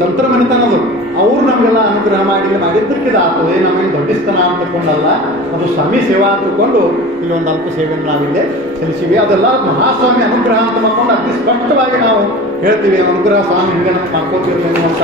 ಸಂತರ ಮನೆತನದು. ಅವರು ನಮಗೆಲ್ಲ ಅನುಗ್ರಹ ಮಾಡಿದ್ದಕ್ಕೆ ಆಗ್ತದೆ. ನಮಗೆ ದೊಡ್ಡಿಸ್ತನ ಅಂತ ತಗೊಂಡಲ್ಲ, ಅದು ಸ್ವಾಮಿ ಸೇವಾ ಅಂತ ತಿಳ್ಕೊಂಡು ಇಲ್ಲೊಂದು ಅಲ್ಪ ಸೇವೆಯನ್ನು ನಾವಿಲ್ಲೇ ಸಲ್ಲಿಸಿವಿ. ಅದೆಲ್ಲ ಮಹಾಸ್ವಾಮಿ ಅನುಗ್ರಹ ಅಂತ ಮಾಡ್ಕೊಂಡು ಅತಿ ಸ್ಪಷ್ಟವಾಗಿ ನಾವು ಹೇಳ್ತೀವಿ. ಅನುಗ್ರಹ ಸ್ವಾಮಿ ಹಿಂಗೆ ಮಾಡ್ಕೋತೀವಿ ಅಂತ